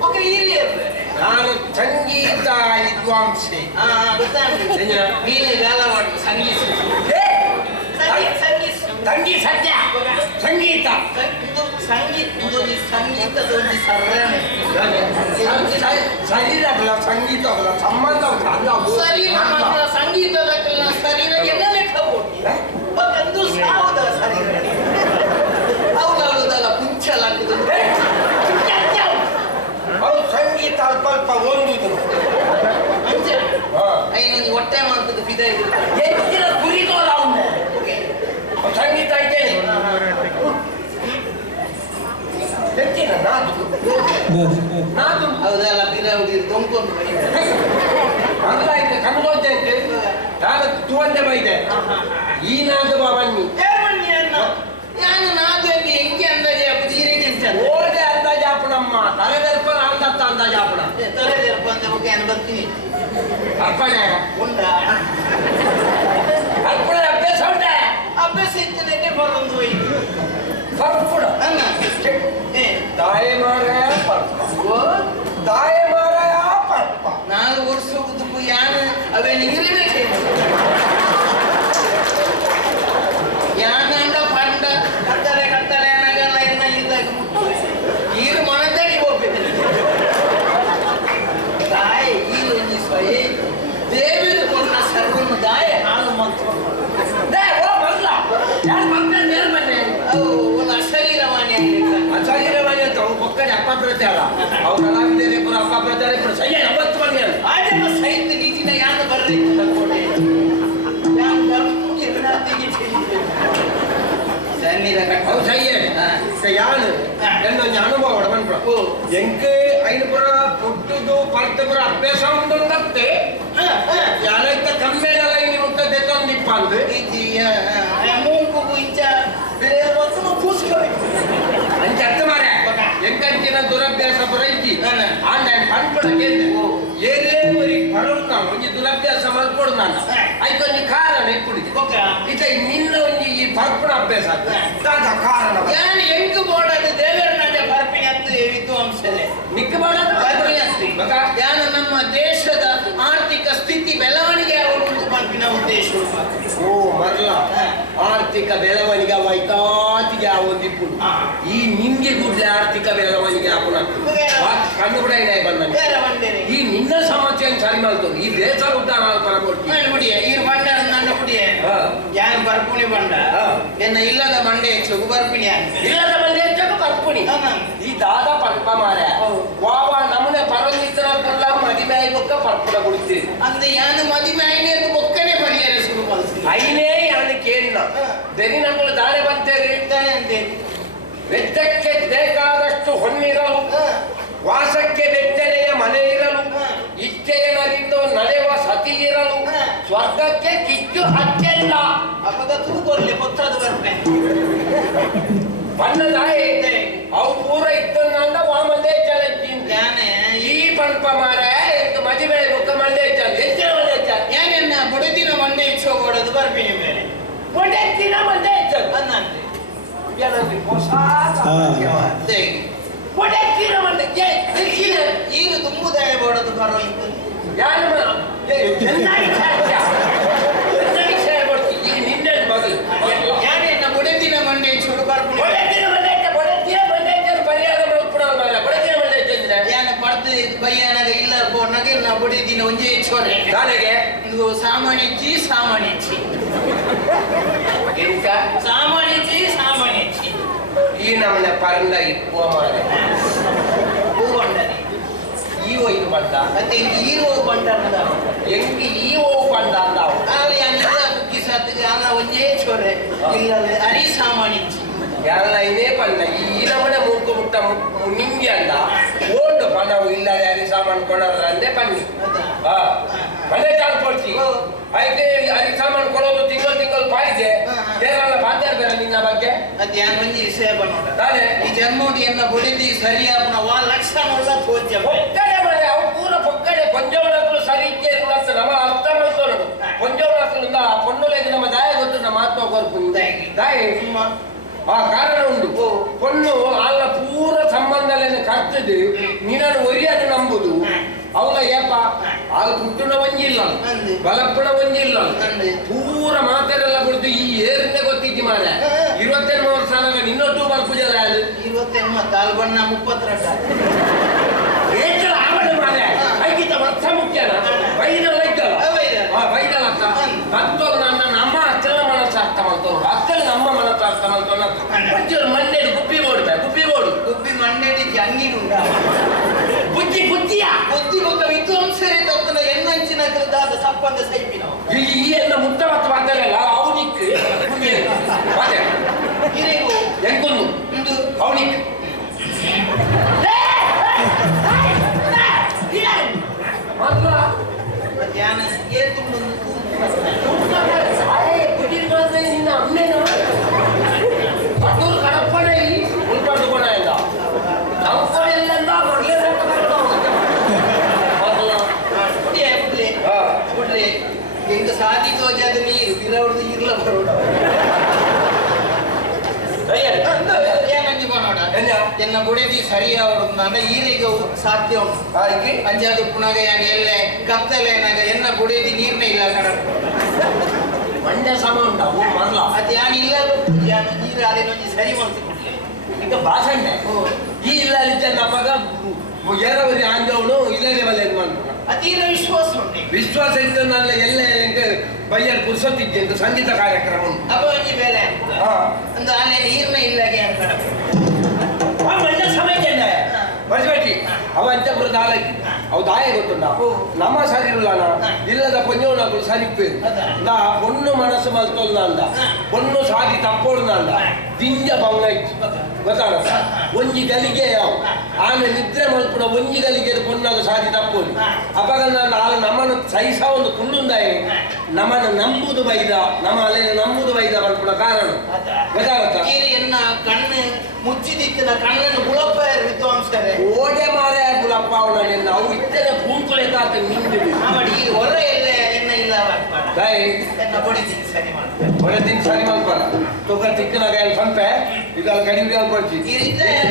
ಓಕೆ ಇಲ್ಲಿ ನಾನು ಸಂಗೀತ ವಿದ್ವಾಂಸೆ ನೀನು ಗಾಲ ಮಾಡು ಸಂಗೀತ ಸಂಗೀತ ಸತ್ಯ ಸಂಗೀತ ಸಂಗೀತದ ಒಂದು ಸರ್ರಣೆ ಶರೀರ ಸಂಗೀತ ಸಂಬಂಧ ಶರೀರ ಸಂಗೀತದ ಶರೀರ ಎಲ್ಲ ಲೆಕ್ಕ ಒಂದು ಸಾವುದ ಶರೀರ ಅವಳದಲ್ಲ ಕುಂಚಲಾಗ್ತದೆ ಅವ್ರು ಸಂಗೀತ ಅಲ್ಪ ಅಲ್ಪ ಓದುವುದು ಐನೊಂದು ಹೊಟ್ಟೆ ಮಾಡ್ತದೆ ಫಿದ ಹೆಚ್ಚಿನ ಕುರಿಗೋಲ ಅವನು ಸಂಗೀತ ಐತೆ ಹೆಚ್ಚಿನ ನಾದು ಹೌದಲ್ಲ ಫಿದ ಹುಡುಗಿ ತೊಂಕೊಂಡು ಅಲ್ಲ ಇದೆ ಕಣ್ಗೋತೆ ನಾನು ತುವಂದೆ ಬೈದೆ ಈ ನಾದು ಬನ್ನಿ ಬನ್ನಿ ಅನ್ನ ನಾನು ನಾದು ಅಲ್ಲಿ ಹೆಂಗೆ ಅಂದಾಜೆ ಓದೆ ಅಂದಾಜಾಪಣಮ್ಮ ತಲೆದರ್ಪಣ ಅಂತತ್ತ ಅಂದಾಜಾಪಣ ತಲೆದರ್ಪ ಅಂತ ಬಗ್ಗೆ ನಾನು ಬರ್ತೀನಿ ಅರ್ಪಣೆ ಉಂಟ ಅರ್ಪಣೆ ಅಭ್ಯಾಸ ಉಂಟ ಅಪಪ್ರಚಾರ ಅವು ಕಲಾವಿದರೆ ಪುರ ಅಪಪ್ರಚಾರ ಪುರ ಸಹ್ಯ 90 ಮಂದಿ ಅಲ್ಲ ಆಜನ ಸಹಿತ ನೀತಿನ ಯಾನು ಬರ್ರಿ ತಕ್ಕೊಡೆ ಯಾನು ಬರ್ರಿ ತೆಗಿ ಸನ್ನಿರ ಕಟ್ಟ ಅವು ಸಹ್ಯ ಯಾನು എന്നൊരു ಅನುಭವ ಬಂದ್ಬಿಡ ಎಂಕೆ ಐದು ಪುರ ಹುಟ್ಟುದು ಪರ್ತಪುರ ಅಭ್ಯಾಸ ಉಂಟು ಯಾರೈತ ಕಮ್ಮೆಲ್ಲ ಇಲ್ಲಿ ಮುಟ್ಟದೆ ತಂದಿಪ್ಪ ಅಂದ್ರೆ ಮೂಗು ಇಂಚ ಬೇರೆ ಕೂಸ್ಕೋಬೇಕು ಅಂಚೆ ಅರ್ಥ ಮಾರ್ರೆ ಎಂಕಂಚಿನ ದುರಭ್ಯಾಸ ಪುರ ಇಜ್ಜಿ ಆಂಡ್ ಪಂಪುಡ ಏರೇವರಿ ಬರೋದು ನಾನು ಒಂಜಿ ದುರಭ್ಯಾಸ ಮಲ್ಕೊಡು ನಾನು ಆಯ್ತು ಒಂಜಿ ಕಾರಣ ಎಕ್ಕುಡಿಗೆ ಇತ ನಿನ್ನ ಒಂಜಿ ಈ ಪರ್ಪುಣ ಅಭ್ಯಾಸ ದಾದ ಕಾರಣ ಯಾನು ಎಂಕು ಬೋಡದು ದೇವರ ನಾಟ್ಯ ಬರ್ಪಿನಿ ಅಂತ ವಿದ್ವಾಂಸರೇ ನಿಕ್ಕ ಮಾಡೋದು ಬರ್ಪಿನಿ ಅಸ್ತಿ ಯಾನು ನಮ್ಮ ದೇಶದ ಆರ್ಥಿಕ ಸ್ಥಿತಿ ಬೆಳವಣಿಗೆ ಆಗುವುದು ಬರ್ಪಿನ ಉದ್ದೇಶ ಓ ಮರಲ ಆರ್ಥಿಕ ಬೆಳವಣಿಗೆ ವೈತಾತಿಗೆ ಆವೊಂದಿಪ್ಪು ಈ ನಿಮ್ಗೆ ಕೂಡಲೇ ಆರ್ಥಿಕ ಬೆಳವಣಿಗೆ ಆಪುಣ ಕಣ್ಣು ಕೂಡ ಇದೆ ಬಂದ ಈ ನಿನ್ನ ಸಮಸ್ಯೆಯನ್ನು ಸರಿ ಮಾಡ್ತು ಈ ದೇಶ ಉದ್ದಾರ ಪರಕೊಡ್ತಿ ಬಿಡಿಯ ಈ ಬಂಡ ನನ್ನ ಬಿಡಿಯ ಯಾನು ಬರ್ಪುಣಿ ಬಂಡ ಎನ್ನ ಇಲ್ಲದ ಬಂಡೆ ಹೆಚ್ಚು ಬರ್ಪಿಣಿ ಇಲ್ಲದ ಬಂಡೆ ಹೆಚ್ಚು ಬರ್ಪುಣಿ ಈ ದಾದ ಪಂಪ ಮಾರ ವಾವ ನಮ್ಮನೆ ಪರಮಿತ್ರಲ್ಲ ಮದಿಮೆ ಬೊಕ್ಕ ಪರ್ಪುಣ ಕೊಡ್ತೀವಿ ಅಂದ್ರೆ ಯಾನು ಮದಿಮೆ ಐನೇ ಬೊಕ್ಕನೆ ಪರಿಹರಿಸಲು ಐನೇ ಯಾನು ಕೇಳಿನ ದೆನಿ ನಮ್ಮಳು ದಾಳೆ ಬಂತೇರಿ ವೆಚ್ಚಕ್ಕೆ ಬೇಕಾದಷ್ಟು ಹೊನ್ನಿರಲು ವಾಸಕ್ಕೆ ಬೆಚ್ಚನೆಯ ಮನೆ ಇರಲು ಇಚ್ಛೆಯನರಿದ್ದು ನಡೆಯುವ ಸತಿ ಇರಲು ಸ್ವರ್ಗಕ್ಕೆ ಕಿಚ್ಚು ಹಚ್ಚಲ್ಲ ಅಪದ ತೂಕೊಲ್ಲಿ ಪುತ್ರದ ಬರ್ತೆ ಬಣ್ಣದಾಯ ಅವು ಪೂರ ಇದ್ದಂದ ವಾಮಂದೇ ಚಲಕ್ಕಿಂತ ಈ ಪಂಪ ಮಾರ ಎಂದು ಮದುವೆ ಬುಕ್ಕ ಮಂಡೆ ಚಲ್ ಹೆಚ್ಚಿನ ಮಂಡೆ ಚಲ್ ಯಾನೆನ್ನ ಬುಡದಿನ ಮಂಡೆ ಇಚ್ಚೋಗೋಡದು ಬರ್ತೀನಿ ಮೇಲೆ ಬುಡದಿನ ಮಂಡೆ ಚಲ್ ಅನ್ನಂತೆ ಏನಂದ್ರೆ ಹೊಸ ಈಗ ತುಂಬುದಾಯ ಬೋಡದು ಬರೋ ಇತ್ತು ನಿನ್ನೆ ಬಗಲ್ ಯಾನೇ ನಮ್ಮ ಬುಡದಿನ ಮಂಡೆ ಚೂಡು ಬರ್ಕೊಂಡು ಪರಿಹಾರ ಯಾನ ಪಡ್ದು ಬಯ್ಯನಾಗ ಇಲ್ಲ ಬೋನಾಗ ನಾ ಬುಡದಿನ ಒಂಜೇ ಚೋರೆ ನನಗೆ ಇದು ಸಾಮಾನ್ಯಚ್ಚಿ ಸಾಮಾನ್ಯಚ್ಚಿ ಎಂತ ಸಾಮಾನ್ಯಚ್ಚಿ ಸಾಮಾನ್ಯಚ್ಚಿ ಈ ನಮ್ಮನೆ ಪರಂದ ಇಪ್ಪುವ ಮಾರೆ ಹೂವಂಡನೆ ಈವೋ ಇದು ಬಂದ ಮತ್ತೆ ಈರೋ ಬಂಡದ ಎಂಗಿ ಈವೋ ಬಂದ ಅಂದಾವು ಅಲ್ಲಿ ಅನ್ನದ ಬುಕ್ಕಿ ಸತ್ತಿಗೆ ಅಲ್ಲ ಒಂಜೇ ಚೋರೆ ಇಲ್ಲ ಅರಿ ಸಾಮಾನ್ಯಚ್ಚಿ ಎಲ್ಲ ಇದೇ ಬಂದ ಈ ನಮ್ಮನೆ ಮೂಕು ಮುಟ್ಟ ನಿಂಗೆ ಅಂದ ಓಂಡು ಪಣವು ಇಲ್ಲದೆ ಅರಿ ಸಾಮಾನು ಕೊಡೋದ್ರ ಅಂದೆ ಬನ್ನಿ ಮನೆ ಚಾಲು ಕೊಡ್ತಿ ಅದಕ್ಕೆ ಅರಿ ಸಾಮಾನು ಕೊಡೋದು ತಿಂಗಳು ಪಾಯಿದೆ ಬೇರೆಲ್ಲ ಮಾತಾಡ ಬೇರೆ ನಿನ್ನ ಬಗ್ಗೆ ಅದು ಯಾನ್ ಒಂಜಿ ವಿಷಯ ಬಂದ ತಾನೆ ಈ ಜನ್ಮೋಡಿ ಎನ್ನ ಬುಡಿದಿ ಸರಿಯಾದ ಲಕ್ಷಣ ಉಳ್ಳ ತೋಜ ಪೊಕ್ಕಡೆ ಮನೆ ಅವು ಪೂರ ಪೊಕ್ಕಡೆ ಕೊಂಜವಳಕ್ಕೂ ಸರಿ ಇದ್ದೇ ಅಂತ ನಮ್ಮ ಅರ್ಥ ಮಾಡ್ತೋರು ಕೊಂಜವಳಕ್ಕೂ ಪೊನ್ನುಲೆಗೆ ನಮ್ಮ ದಾಯ ಗೊತ್ತು ನಮ್ಮ ಆತ್ಮ ಕೊರ್ಪು ದಾಯ ಆ ಕಾರಣ ಉಂಟು ಪೊಣ್ಣು ಅಲ್ಲ ಪೂರ ಸಂಬಂಧಗಳನ್ನು ಕರ್ತದೆ ನೀನನ್ನು ಒರಿಯನ್ನು ನಂಬುದು ಅವನ ಏಪ ಆಗ ಪುಟ್ಟುನ ಒಂಜಿಲ್ಲ ಬಲಪ್ಪನ ಒಂಜಿಲ್ಲ ಪೂರ ಮಾತೆರೆಲ್ಲ ಕೊಡ್ತು ಈ ಏರನ್ನೇ ಗೊತ್ತಿದ್ದಿ ಮಾರ 23 ವರ್ಷ ನಿನ್ನೊಟ್ಟು ಬರ್ಪುಜಲ 28 ತಾಲ್ ಬಣ್ಣ 32 ಏಕಲ ಆವಡೆ ಮಾರ ಐಕಿತ ವರ್ಷ ಮುಖ್ಯನ ವೈದಲ್ಲ ಇದ್ದಲ್ಲ ವೈದಲ್ಲ ಮತ್ತೊಂದು ನನ್ನ ನಮ್ಮ ಅಚ್ಚಲ ಮನಸ್ಸು ಅರ್ಥ ಮಾಡ್ತವ್ರು ಅಚ್ಚಲ ನಮ್ಮ ಮನಸ್ಸು ಅರ್ಥ ಮಾಡ್ತವ್ರು ಮಂಡೇಡು ಗುಪ್ಪಿ ಗುಬ್ಬಿ ಮಂಡೇಡಿ ಜಂಗಿಡು ಬುದ್ಧಿ ಬುದ್ಧಿಯ ಬುದ್ಧಿ ಮುಖ ವಿದ್ವಾಂಸರೇ ತಪ್ಪನ ಎನ್ನಂಚಿನ ಕಲ್ದಾದ ಸಪ್ಪಂದ ಸೈಪಿನವ ಈ ಎಲ್ಲ ಮುಟ್ಟವತ್ತು ಮಾತಾಡಲ್ಲ ಅವನಿಕ್ ಹಿರೇಗು ಎಂಕೊನ್ನು ಇಂದು ಅವನಿಕ್ ಧ್ಯಾನ ಏತುಂಡು ನಿನ್ನ ಅಮ್ಮೇನು ಪಟ್ಟೂರು ಕಡಪ್ಪಣೆ ಉಳ್ಕೊಂಡು ಕೊಡ ಇಲ್ಲ ನಮ್ಮಲ್ಲ ಕೊಡ್ಲಿ ಎಂತ ಸಾಧಿತು ಅಜಾದ ನೀರು ಬಿರವರ್ದು ಇರ್ಲ ಬರೋಡ ಏನಂಜಿ ಬರೋಡ ಎನ್ನ ಬುಡೆದಿ ಸರಿಯಾವಡು ಅಂದ್ರೆ ಈರಿಗೆ ಸಾಧ್ಯ ಉಂಟು ಅಂಜಾದು ಪುನಗ ಯಾನ್ ಎಲ್ಲೆ ಕತ್ತಲೇನಾಗ ಎನ್ನ ಬುಡೆದಿ ನೀರ್ನೇ ಇಲ್ಲ ಕಡ ಮಂಡ್ಯ ಸಮ ಉಂಟ ಮರಲ ಅದು ಯಾನ್ ಇಲ್ಲ ಯಾನು ನೀರು ಅದೇನೊಂದು ಸರಿ ಮಾಡ್ತಿಕೊಡ್ಲಿ ಈಗ ಭಾಷಣೆ ಈ ಇಲ್ಲ ನಮಗ ಏರವರಿ ಆಂಜವನು ಇಲ್ಲೇ ಲೆವೆಲ್ ಏನು ಮಾಡ್ತಾನ ಅತೀರ ವಿಶ್ವಾಸ ಉಂಟು ವಿಶ್ವಾಸ ಇತ್ತು ನನ್ನ ಎಲ್ಲ ಬಯ್ಯರ್ ಪುರ್ಸೊತ್ತಿದ್ದೆ ಅಂತ ಸಂಗೀತ ಕಾರ್ಯಕ್ರಮ ಉಂಟು ಅಪವಂಜಿ ಬೇರೆ ಒಂದು ಅಲ್ಲೇ ನೀರ್ನೇ ಇಲ್ಲ ಕಡ ಮಂಡ್ಯ ಸಮಯ ಮರ್ಚಿಬೇಡಿ ಅವ ಅಂಚಪುರ ದಾಲಕಿ ಅವು ದಾಯ ಗೊತ್ತುಂಡ ನಮ್ಮ ಸರಿ ಇಲ್ಲನ ಇಲ್ಲದ ಪೊಂಜೋನಗಳು ಸರಿಪೇರು ನಾ ಪೊಣ್ಣು ಮನಸ್ಸು ಮಲ್ತೊಲ್ನ ಅಂದ ಪೊಣ್ಣು ಸಾದಿ ತಪ್ಪೋಡ್ನ ಅಂದ ದಿಂಜ ಭಂಗ ಇತ್ತು ಗೊತ್ತಾಗತ್ತ ಒಂಜಿ ಗಲಿಗೆ ಯಾವ ಆಮೇಲೆ ನಿದ್ರೆ ಮಲ್ಪುಣ ಒಂಜಿ ಗಲಿಗೆ ಪೊಣ್ಣಾಗ ಸಾದಿ ತಪ್ಪೋಲಿ ಅವಾಗ ನಾನು ನಮ್ಮನ್ನು ಸಹಿಸ ಒಂದು ಕುಳ್ಳುಂದಾಯಿ ನಮ್ಮನ್ನು ನಂಬುದು ಬೈದ ನಮ್ಮ ಅಲ್ಲಿನ ನಂಬುದು ಬೈದ ಮಲ್ಪುಣ ಕಾರಣ ಗೊತ್ತಾಗತ್ತ ಎನ್ನ ಕಣ್ಣು ಮುಚ್ಚಿದಿತ್ತಿನ ಕಣ್ಣನ್ನು ಗುಳಪ್ಪ ವಿದ್ವಾಂಸರೇ ಓಡೆ ಮಾರೆ ಗುಳಪ್ಪ ಅವನ ನಾವು ಇತ್ತನೆ ಪೂಂಕುಳೆಕಾತ ನಿಂತು ಮಾಡಿ ಈ ಹೊರ ಎಲ್ಲ ಎನ್ನ ಇಲ್ಲ ಎನ್ನ ಹೊಡಿತೀನಿ ಸರಿ ಮಾಡ್ತಾರೆ ಹೊಡೆದಿನ ಸರಿ ಮಲ್ಪಲ್ಲ ತೂಕ ತಿಕ್ಕಿನಾಗ ಏನು ಸಂಪೆ ಇದಲ್ಲ ಕಡಿಮೆ ಅಲ್ಪಡ್ತಿ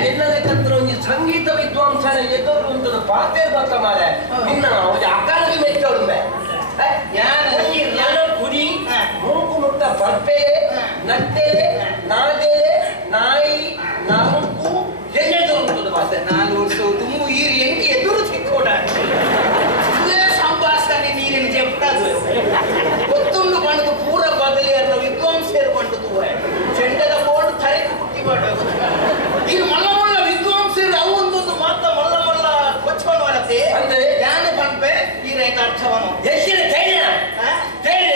ನಿನ್ನದೇ ಕಂತ್ರ ಒಂದು ಸಂಗೀತ ವಿದ್ವಾಂಸನ ಎದುರು ಉಂಟು ಪಾತೆ ಗೊತ್ತ ಮಾರೆ ನಿನ್ನ ಅಕಾಡೆಮಿ ಮೆಚ್ಚೋಡ್ಮೆ ಕುಡಿ ಮೂಕು ಮುಟ್ಟ ಬರ್ಪೆ ನಟ್ಟೆ ನಾದೆ ನಾಯಿ ನಾಲ್ಕು ಎಣ್ಣೆದು ಉಂಟು ಮಾತೆ 4 ವರ್ಷ ತುಂಬು ಈ ಎಂಕಿ ಎದುರು ಸಿಕ್ಕೋಡ ಸಂಭಾಷಣೆ ನೀರಿನ ಜಪ್ಪದು ಗೊತ್ತುಂಡು ಬಂದು ಪೂರ ಬದಲಿ ಅಲ್ಲ ವಿದ್ವಾಂಸರು ಬಂದು ಚೆಂಡದ ಬೋರ್ಡ್ ತಲೆಗೆ ಕುಟ್ಟಿ ಮಾಡೋದು ಈಗ ಮಲ್ಲ ಮಲ್ಲ ವಿದ್ವಾಂಸರು ಅವು ಒಂದೊಂದು ಮಾತ ಮಲ್ಲ ಮಲ್ಲ ಕೊಚ್ಚವನ್ನು ಬರತ್ತೆ ಅಂದ್ರೆ ಜ್ಞಾನ ಪಂಪೆ ಈ ರೈತ ಅರ್ಥವನ್ನು ಎಷ್ಟಿನ ಧೈರ್ಯ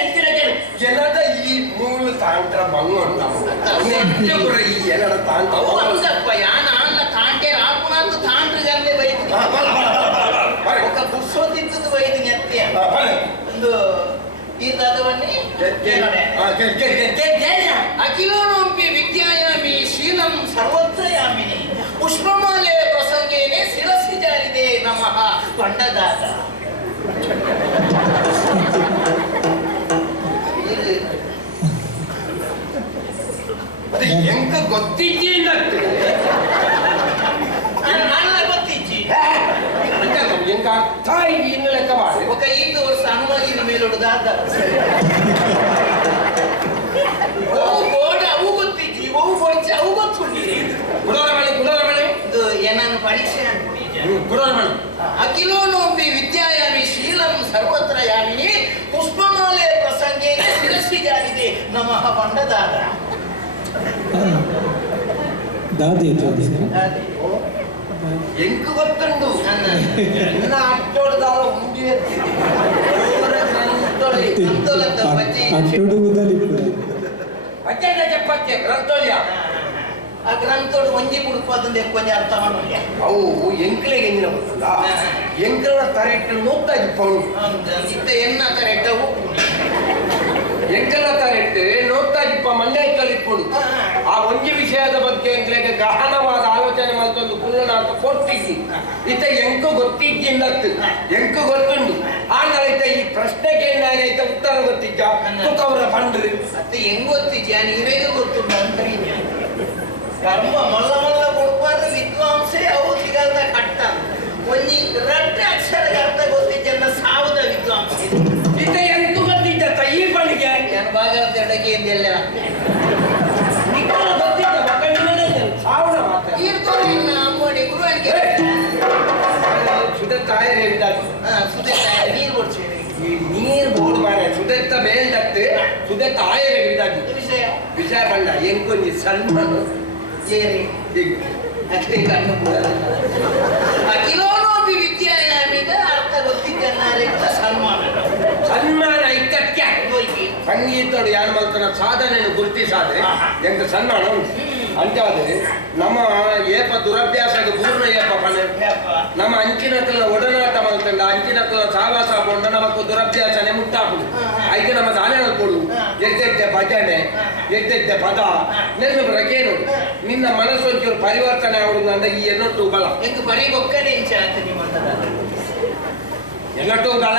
ಎಷ್ಟಿನ ಜನದ ಈ ಮೂಲ ತಾಂತ್ರ ಬಂಗೊಂಡ ಈ ಎಲ್ಲರ ತಾಂತ್ರ ಅವು ಅಂದಪ್ಪ ಯಾನ ಅಲ್ಲ ತಾಂಟೆ ರಾಪುಣದ್ದು ತಾಂತ್ರಿಗಂದೆ ಬೈತೀನಿ ఒక ಪುರುಷೋತ್ತಿದ್ದು ಬೈತೀನಿ ಅತ್ಯ ಒಂದು ತೀರ್ಥಾದವನ್ನೇ ಅಖಿಲೋನೋಪಿ ವಿದ್ಯಾಯಾಮಿ ಶೀಲಂ ಸರ್ವತ್ರಯಾಮಿನಿ ಪುಷ್ಪಮಾಲೆ ಪ್ರಸಂಗೇನೆ ಶಿರಸಿ ಜಾರಿದೆ ನಮಃ ಕೊಂಡದಾದ ಎಂಕ ಗೊತ್ತಿಜ್ಜಿ ನನ್ನ ಗೊತ್ತಿಜ್ಜಿ ಎಂಕ ತಾಯಿ ಇನ್ನು ಲೆಕ್ಕ ಮಾಡಿ ఒక 5 ವರ್ಷ ಅನುಮತಿನ ಮೇಲೊಡ್ದಾದ ಅವು ಗೊತ್ತಿಜ್ಜಿ ಅವು ಕೊಡ್ಚಿ ಅವು ಗೊತ್ತುಂಡಿರಿ ಗುಡರಮಣಿ ಇದು ಏನನ್ನು ಪರೀಕ್ಷೆ ಗುಡರಮಣಿ ಅಖಿಲೋನೋಪಿ ವಿದ್ಯಾಯಾಮಿ ಶೀಲಂ ಸರ್ವತ್ರ ಯಾಮಿನಿ ಪುಷ್ಪಮಾಲೆ ಪ್ರಸಂಗೇ ಶಿರಸಿ ಜಾರಿದೆ ನಮಃ ಬಂಡದಾದ ಎಂಕು ಗೊತ್ತುಂಡು ನನ್ನ ಅಟ್ಟೋಡ್ದಾಲ ಉಂಡಿ ಪಚ್ಚೆ ಚಪ್ಪಚ್ಚೆ ಗ್ರಂಥೋಲ್ಯ ಆ ಗ್ರಂಥೋಡು ಒಂಜಿ ಬುಡುಪದಿಂದ ಕೊಂಚ ಅರ್ಥ ಮಾಡೋಲ್ಯ ಅವು ಎಂಕ್ಲೆಗೆ ಎಂಜಿನ ಗೊತ್ತಲ್ಲ ಎಂಕ್ಲ ತರೆಟ್ಟು ನೋಡ್ತಾಗಿ ಪೌಡು ಇತ್ತ ಎನ್ನ ತರೆಟ್ಟವು ಎಂಕಲ ತರೆಟ್ಟು ನೋಡ್ತಾಗಿಪ್ಪ ಮಂಡ್ಯ ಕಲಿಪುಡು ಆ ಒಂಜಿ ವಿಷಯದ ಬಗ್ಗೆ ಎಂಕ್ಲೆಗೆ ಗಹನವಾದ ಆಲೋಚನೆ ಮಲ್ತೊಂದು ಪುಲ್ಲನಾಥ ಕೊಟ್ಟಿದ್ದಿ ಇತ್ತ ಎಂಕು ಗೊತ್ತಿದ್ದಿಲ್ಲತ್ತು ಎಂಕು ಗೊತ್ತುಂಡು ಆಂಗಲೈತ ಈ ಪ್ರಶ್ನೆಗೆ ಏನಾಗೈತ ಉತ್ತರ ಗೊತ್ತಿದ್ದ ಅವರ ಬಂಡ್ರಿ ಮತ್ತೆ ಹೆಂಗ್ ಗೊತ್ತಿದ್ಯಾ ನೀವೇಗ ಗೊತ್ತುಂಟು ಅಂತರಿ ಕರ್ಮ ಮಲ್ಲ ಮಲ್ಲ ಕೊಡ್ಬಾರ್ದು ವಿದ್ವಾಂಸೆ ಅವು ಸಿಗಲ್ದ ಕಟ್ಟ ಒಂಜಿ ರಟ್ಟೆ ಅಕ್ಷರ ಅರ್ಥ ಗೊತ್ತಿದ್ದ ಸಾವುದ ವಿದ್ವಾಂಸೆ ಇತ್ತ ಎಂಕು ಗೊತ್ತಿದ್ದ ಈ ಬಳಿಗೆ ನನ್ನ ಭಾಗವತ ಎಡಗೆ ಎಂದೆಲ್ಲ ಗೊತ್ತಿದ್ದ ಮಕ್ಕಳಿಗೆ ಸಾವುದ ಮಾತ್ರ ಅಮ್ಮಡಿ ಗುರುವನಿಗೆ ಸುದತ್ತ ಆಯರ್ ಹೇಳಿದಾಗ ಸುದತ್ತ ನೀರು ಕೊಡ್ಸೇನೆ ನೀರು ಬೋರ್ಡ್ ಮಾರ ಸುದತ್ತ ಮೇಲ್ದತ್ತೆ ಸುದತ್ತ ಆಯರ್ ಹೇಳಿದಾಗ ವಿಷಯ ಬಂದ ಎಂಕೊಂಜಿ ಸನ್ಮಾನ ಸೇರಿ ಅಷ್ಟೇ ಕಣ್ಣು ಅಖಿಲೋನೋಪಿ ವಿದ್ಯಾಯಾಮಿದ ಅರ್ಥ ಗೊತ್ತಿದ್ದ ಸನ್ಮಾನ ಸನ್ಮಾನ ಇಕ್ಕಕ್ಕೆ ಸಂಗೀತೋಡು ಯಾರು ಮಲ್ತನ ಸಾಧನೆಯನ್ನು ಗುರುತಿಸಾದ್ರೆ ಎಂತ ಸನ್ಮಾನ ಉಂಟು ಅಂತಾದ್ರೆ ನಮ್ಮ ಏಪ ದುರಭ್ಯಾಸಕ್ಕೆ ಪೂರ್ಣ ಏಪ ಪನೆ ನಮ್ಮ ಅಂಚಿನಕಲ ಒಡನಾಟ ಮಲ್ತಂಡ ಅಂಚಿನಕಲ ಸಾವಾಸ ಕೊಂಡ ನಮಕ್ ದುರಭ್ಯಾಸನೆ ಮುಟ್ಟಾಪುದು ಐಕೆ ನಮ್ಮ ದಾನೆ ಕೊಡು ಎದ್ದೆದ್ದೆ ಭಜನೆ ಎದ್ದೆದ್ದೆ ಪದ ನೆನಪು ಬರಕೇನು ನಿನ್ನ ಮನಸ್ಸೊಂಚೂರು ಪರಿವರ್ತನೆ ಆಗುದು ಅಂದ ಈ ಎನ್ನೊಟ್ಟು ಬಲ ಎಂಕು ಬರೀ ಒಕ್ಕಡೆ ಇಂಚ ಅಂತ ನಿಮ್ಮ ಎನ್ನೊಟ್ಟು ಬಲ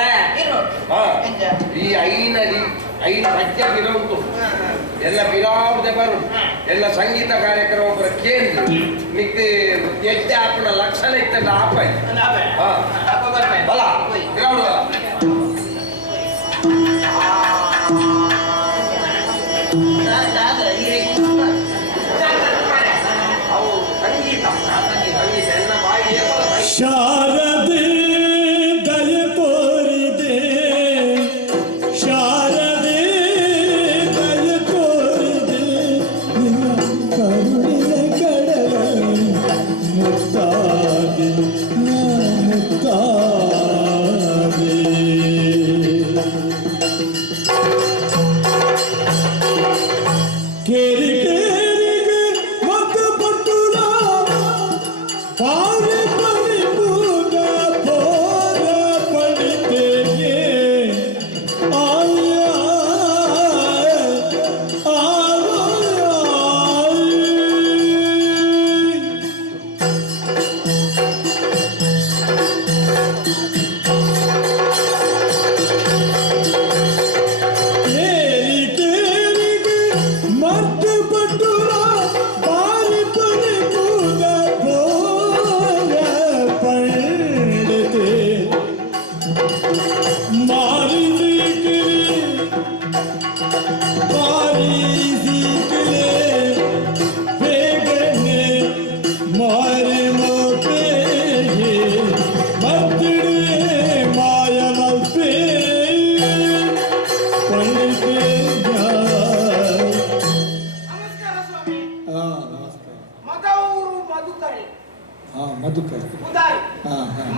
ಈ ಐನದಿ ಐದು ಮಧ್ಯ ಬಿರ ಉಂಟು ಎಲ್ಲ ಬಿರಾವುದೇ ಬರು ಎಲ್ಲ ಸಂಗೀತ ಕಾರ್ಯಕ್ರಮ ಪುರ ಕೇಂದ್ರ ಮಿಕ್ತಿ ಎಡ್ಡೆ ಹಾಪಣ ಲಕ್ಷಣ ಇತ್ತಲ್ಲ ಆಪಾಯ್ ಬಲ ಬಿರಾವುಡು ಅವು ಸಂಗೀತ ಎಲ್ಲ ಬಾಯಿ ಶಾರದೆ ದಯ ತೋರಿದೆ ಶಾರದೆ ದಯ ತೋರಿದೆ ನಿನ್ನ ಕರುಣಿನ ಕಡಲ ಮುತ್ತಾಗಿದೆ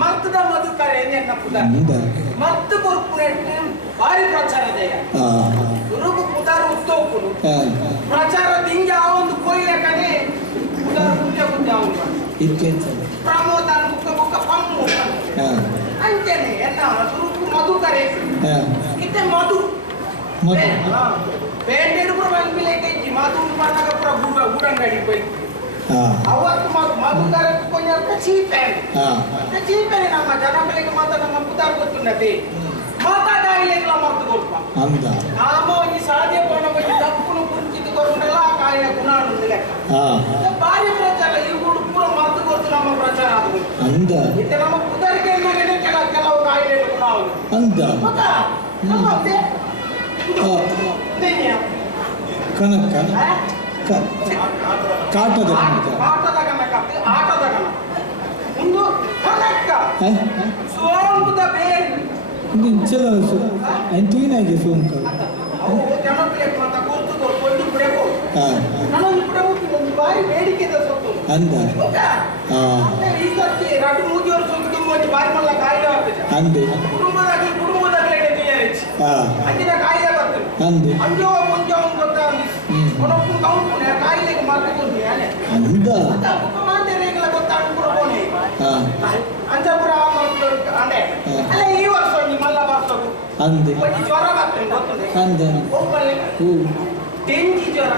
ಮರ್ತದ ಮಧುಕರೆ ನೆನಪುದ ಮತ್ತು ಕೊರ್ಪೊರೇಟ್ ಭಾರಿ ಪ್ರಚಾರದೆ ಗುರುಗು ಪುದಾರ ಉತ್ತೋಪುರು ಪ್ರಚಾರ ದಿಂಗ ಒಂದು ಕೊಯ್ಲಕನೆ ಪುದಾರ ಪೂಜೆ ಪೂಜೆ ಅವನು ಪ್ರಮೋದನ ಬುಕ್ಕ ಬುಕ್ಕ ಪಮ್ಮು ಅಂತೆನೆ ಎನ್ನ ಗುರುಗು ಮಧುಕರೆ ಇತ್ತೆ ಮಧು ಬೇಂಡೆಡು ಪ್ರಬಂಧ ಮಿಲೇಕೆ ಮಧು ಮನಗ ಪ್ರಭು ಗುಡಂಗಡಿ ಪೈ ಅವತ್ತು ಮಧುಕರ ಕೊಂಚ ಚೀಪೇನೆ ನಮ್ಮ ಜನಗಳಿಗೆ ಮಾತ್ರ ನಮ್ಮ ಪುದಾರ ಗೊತ್ತುಂಡತಿ ಮಾತಾಡಾಯಿಲೆಲ್ಲ ಮರ್ತು ಕೊಡ್ಪ ಅಂದ ನಾಮೋ ಈ ಸಾಧ್ಯ ಪಣವಾಗಿ ತಪ್ಪುನು ಕುಂಚಿತುಕೊಂಡೆಲ್ಲ ಆ ಕಾಯಿಲೆ ಗುಣ ಅನ್ನೋದು ಲೆಕ್ಕ ಭಾರಿ ಪ್ರಚಾರ ಇವುಗಳು ಪೂರ ಮರ್ತು ಕೊಡ್ತು ನಮ್ಮ ಪ್ರಚಾರ ಅದು ಅಂದ ಇದು ನಮ್ಮ ಪುದಾರಿಗೆ ಕೆಲವು ಕಾಯಿಲೆ ಗುಣ ಆಗುದು ಅಂದ ಮತ್ತೆ ಕನಕ ಕಾಟದ ಆಟದ ಕನಕ ಆಟದ ಕನಕ ಒಂದು ಕನಕ ಸೋಂಕುದ ಬೇರೆ ಚಲೋ ಎಂತೂನಾಗೆ ಸೋಂಕ ಅವು ಜನಪ್ರಿಯ ಅಂತ ಕೂತು ಕೊಟ್ಟು ಬಿಡಬೇಕು ನಾನು ಬಿಡಬೇಕು ಒಂದು ಬಾರಿ ಬೇಡಿಕೆ ಸೊತ್ತು ಅಂದ ಈ ಸರ್ತಿ 2-3 ವರ್ಷ ಒಂದು ಬಾರಿ ಮಲ್ಲ ಕಾಯಿಲೆ ಆಗ್ತದೆ ಅಂದೆ ಕುಟುಂಬದಾಗಲೇ ತಯಾರಿಸಿ ಅಂದಿನ ಕಾಯಿಲೆ ಬರ್ತದೆ ಅಂದೆ ಅಂಜೋ ಮುಂಜೋ ಗೊತ್ತಾಗಿ ಕೊಡಪ್ಪು ಕೌಂಟು ಕಾಯಿಲೆಗೆ ಮಾರ್ಕೊಂಡು ಅಂದ ಮಾತೆರೆಗಳ ಗೊತ್ತಾಗ್ಬಿಡ್ಬೋನೆ ಅಂಜಪುರ ಅಂದೆ ಅಲ್ಲ ಈ ವರ್ಷ ಮಲ್ಲ ಬರ್ತದೆ ಅಂದೆ ಜ್ವರ ಬರ್ತದೆ ಗೊತ್ತದೆ ಅಂದೆ ಡೆಂಗಿ ಜ್ವರ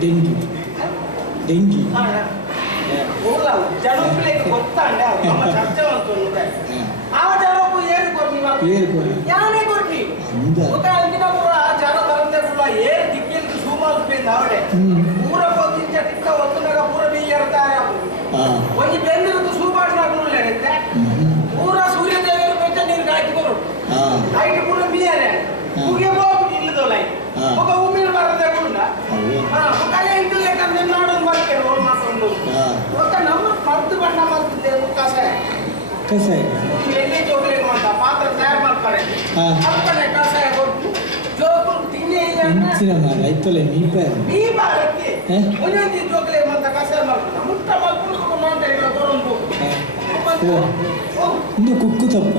ಡೆಂಗಿ ಜನಪ್ರಿಯಕ್ಕೆ ಗೊತ್ತಾಂಡೆ ನಮ್ಮ ಚರ್ಚೆ ಮಾಡ್ಕೊಂಡು ಆ ಜನಕ್ಕೂ ಏರು ಕೊಡ್ನಿ ಯಾನೇ ಕೊಡ್ನಿ ಅಂದಿನಪುರ ಜನ ಬರಂದೆ ಕೂಡ ಏರು ದಿಕ್ಕಿಂದು ಸುಮಾರು ಅವಡೆ ಪೂರ ಗೊತ್ತಿಂಚ ಟಿಕ್ಕ ಒತ್ತುನಾಗ ಪೂರ ಬೀರ್ತಾರೆ ಒಂದು ಬೆಂದಿರೋದು ಸುಭಾಷಣೆ ಪೂರ ಸೂರ್ಯದೇವರು ಬೆಂಚ ನೀರು ಕಾಯ್ದುಕೊಂಡು ಲೈಟ್ ಪೂರ ಬೀಯಾರೆ ಮುಗಿಯ ಹೋಗ್ಬಿಟ್ಟು ಇಲ್ಲದಲ್ಲ ఒక ఊమిని బరదకుండా ఒకలే ఇంటి లేకంటే నాడు బరికే రోల్ మాట్లాడు ఒక నమ్మ మర్దు బండ మర్దు దేవు కసాయ ಎಣ್ಣೆ ಜೋಗಲೆ ಅಂತ ಪಾತ್ರ ತಯಾರು ಮಾಡ್ತಾರೆ ಅಪ್ಪನೆ ಕಸಾಯ ಕೊಟ್ಟು ಜೋಗಲು ತಿನ್ನೆ ರೈತಲೆ ನೀ ಬಾರಕ್ಕೆ ಒಂದೊಂದು ಜೋಗಲೆ ಅಂತ ಕಸಾಯ ಮಾಡ್ತಾರೆ ಮುಟ್ಟ ಮಾಡ್ಕೊಂಡು ಮಾಡ್ತಾರೆ ತಗೊಂಡು ಇನ್ನು ಕುಕ್ಕು ತಪ್ಪ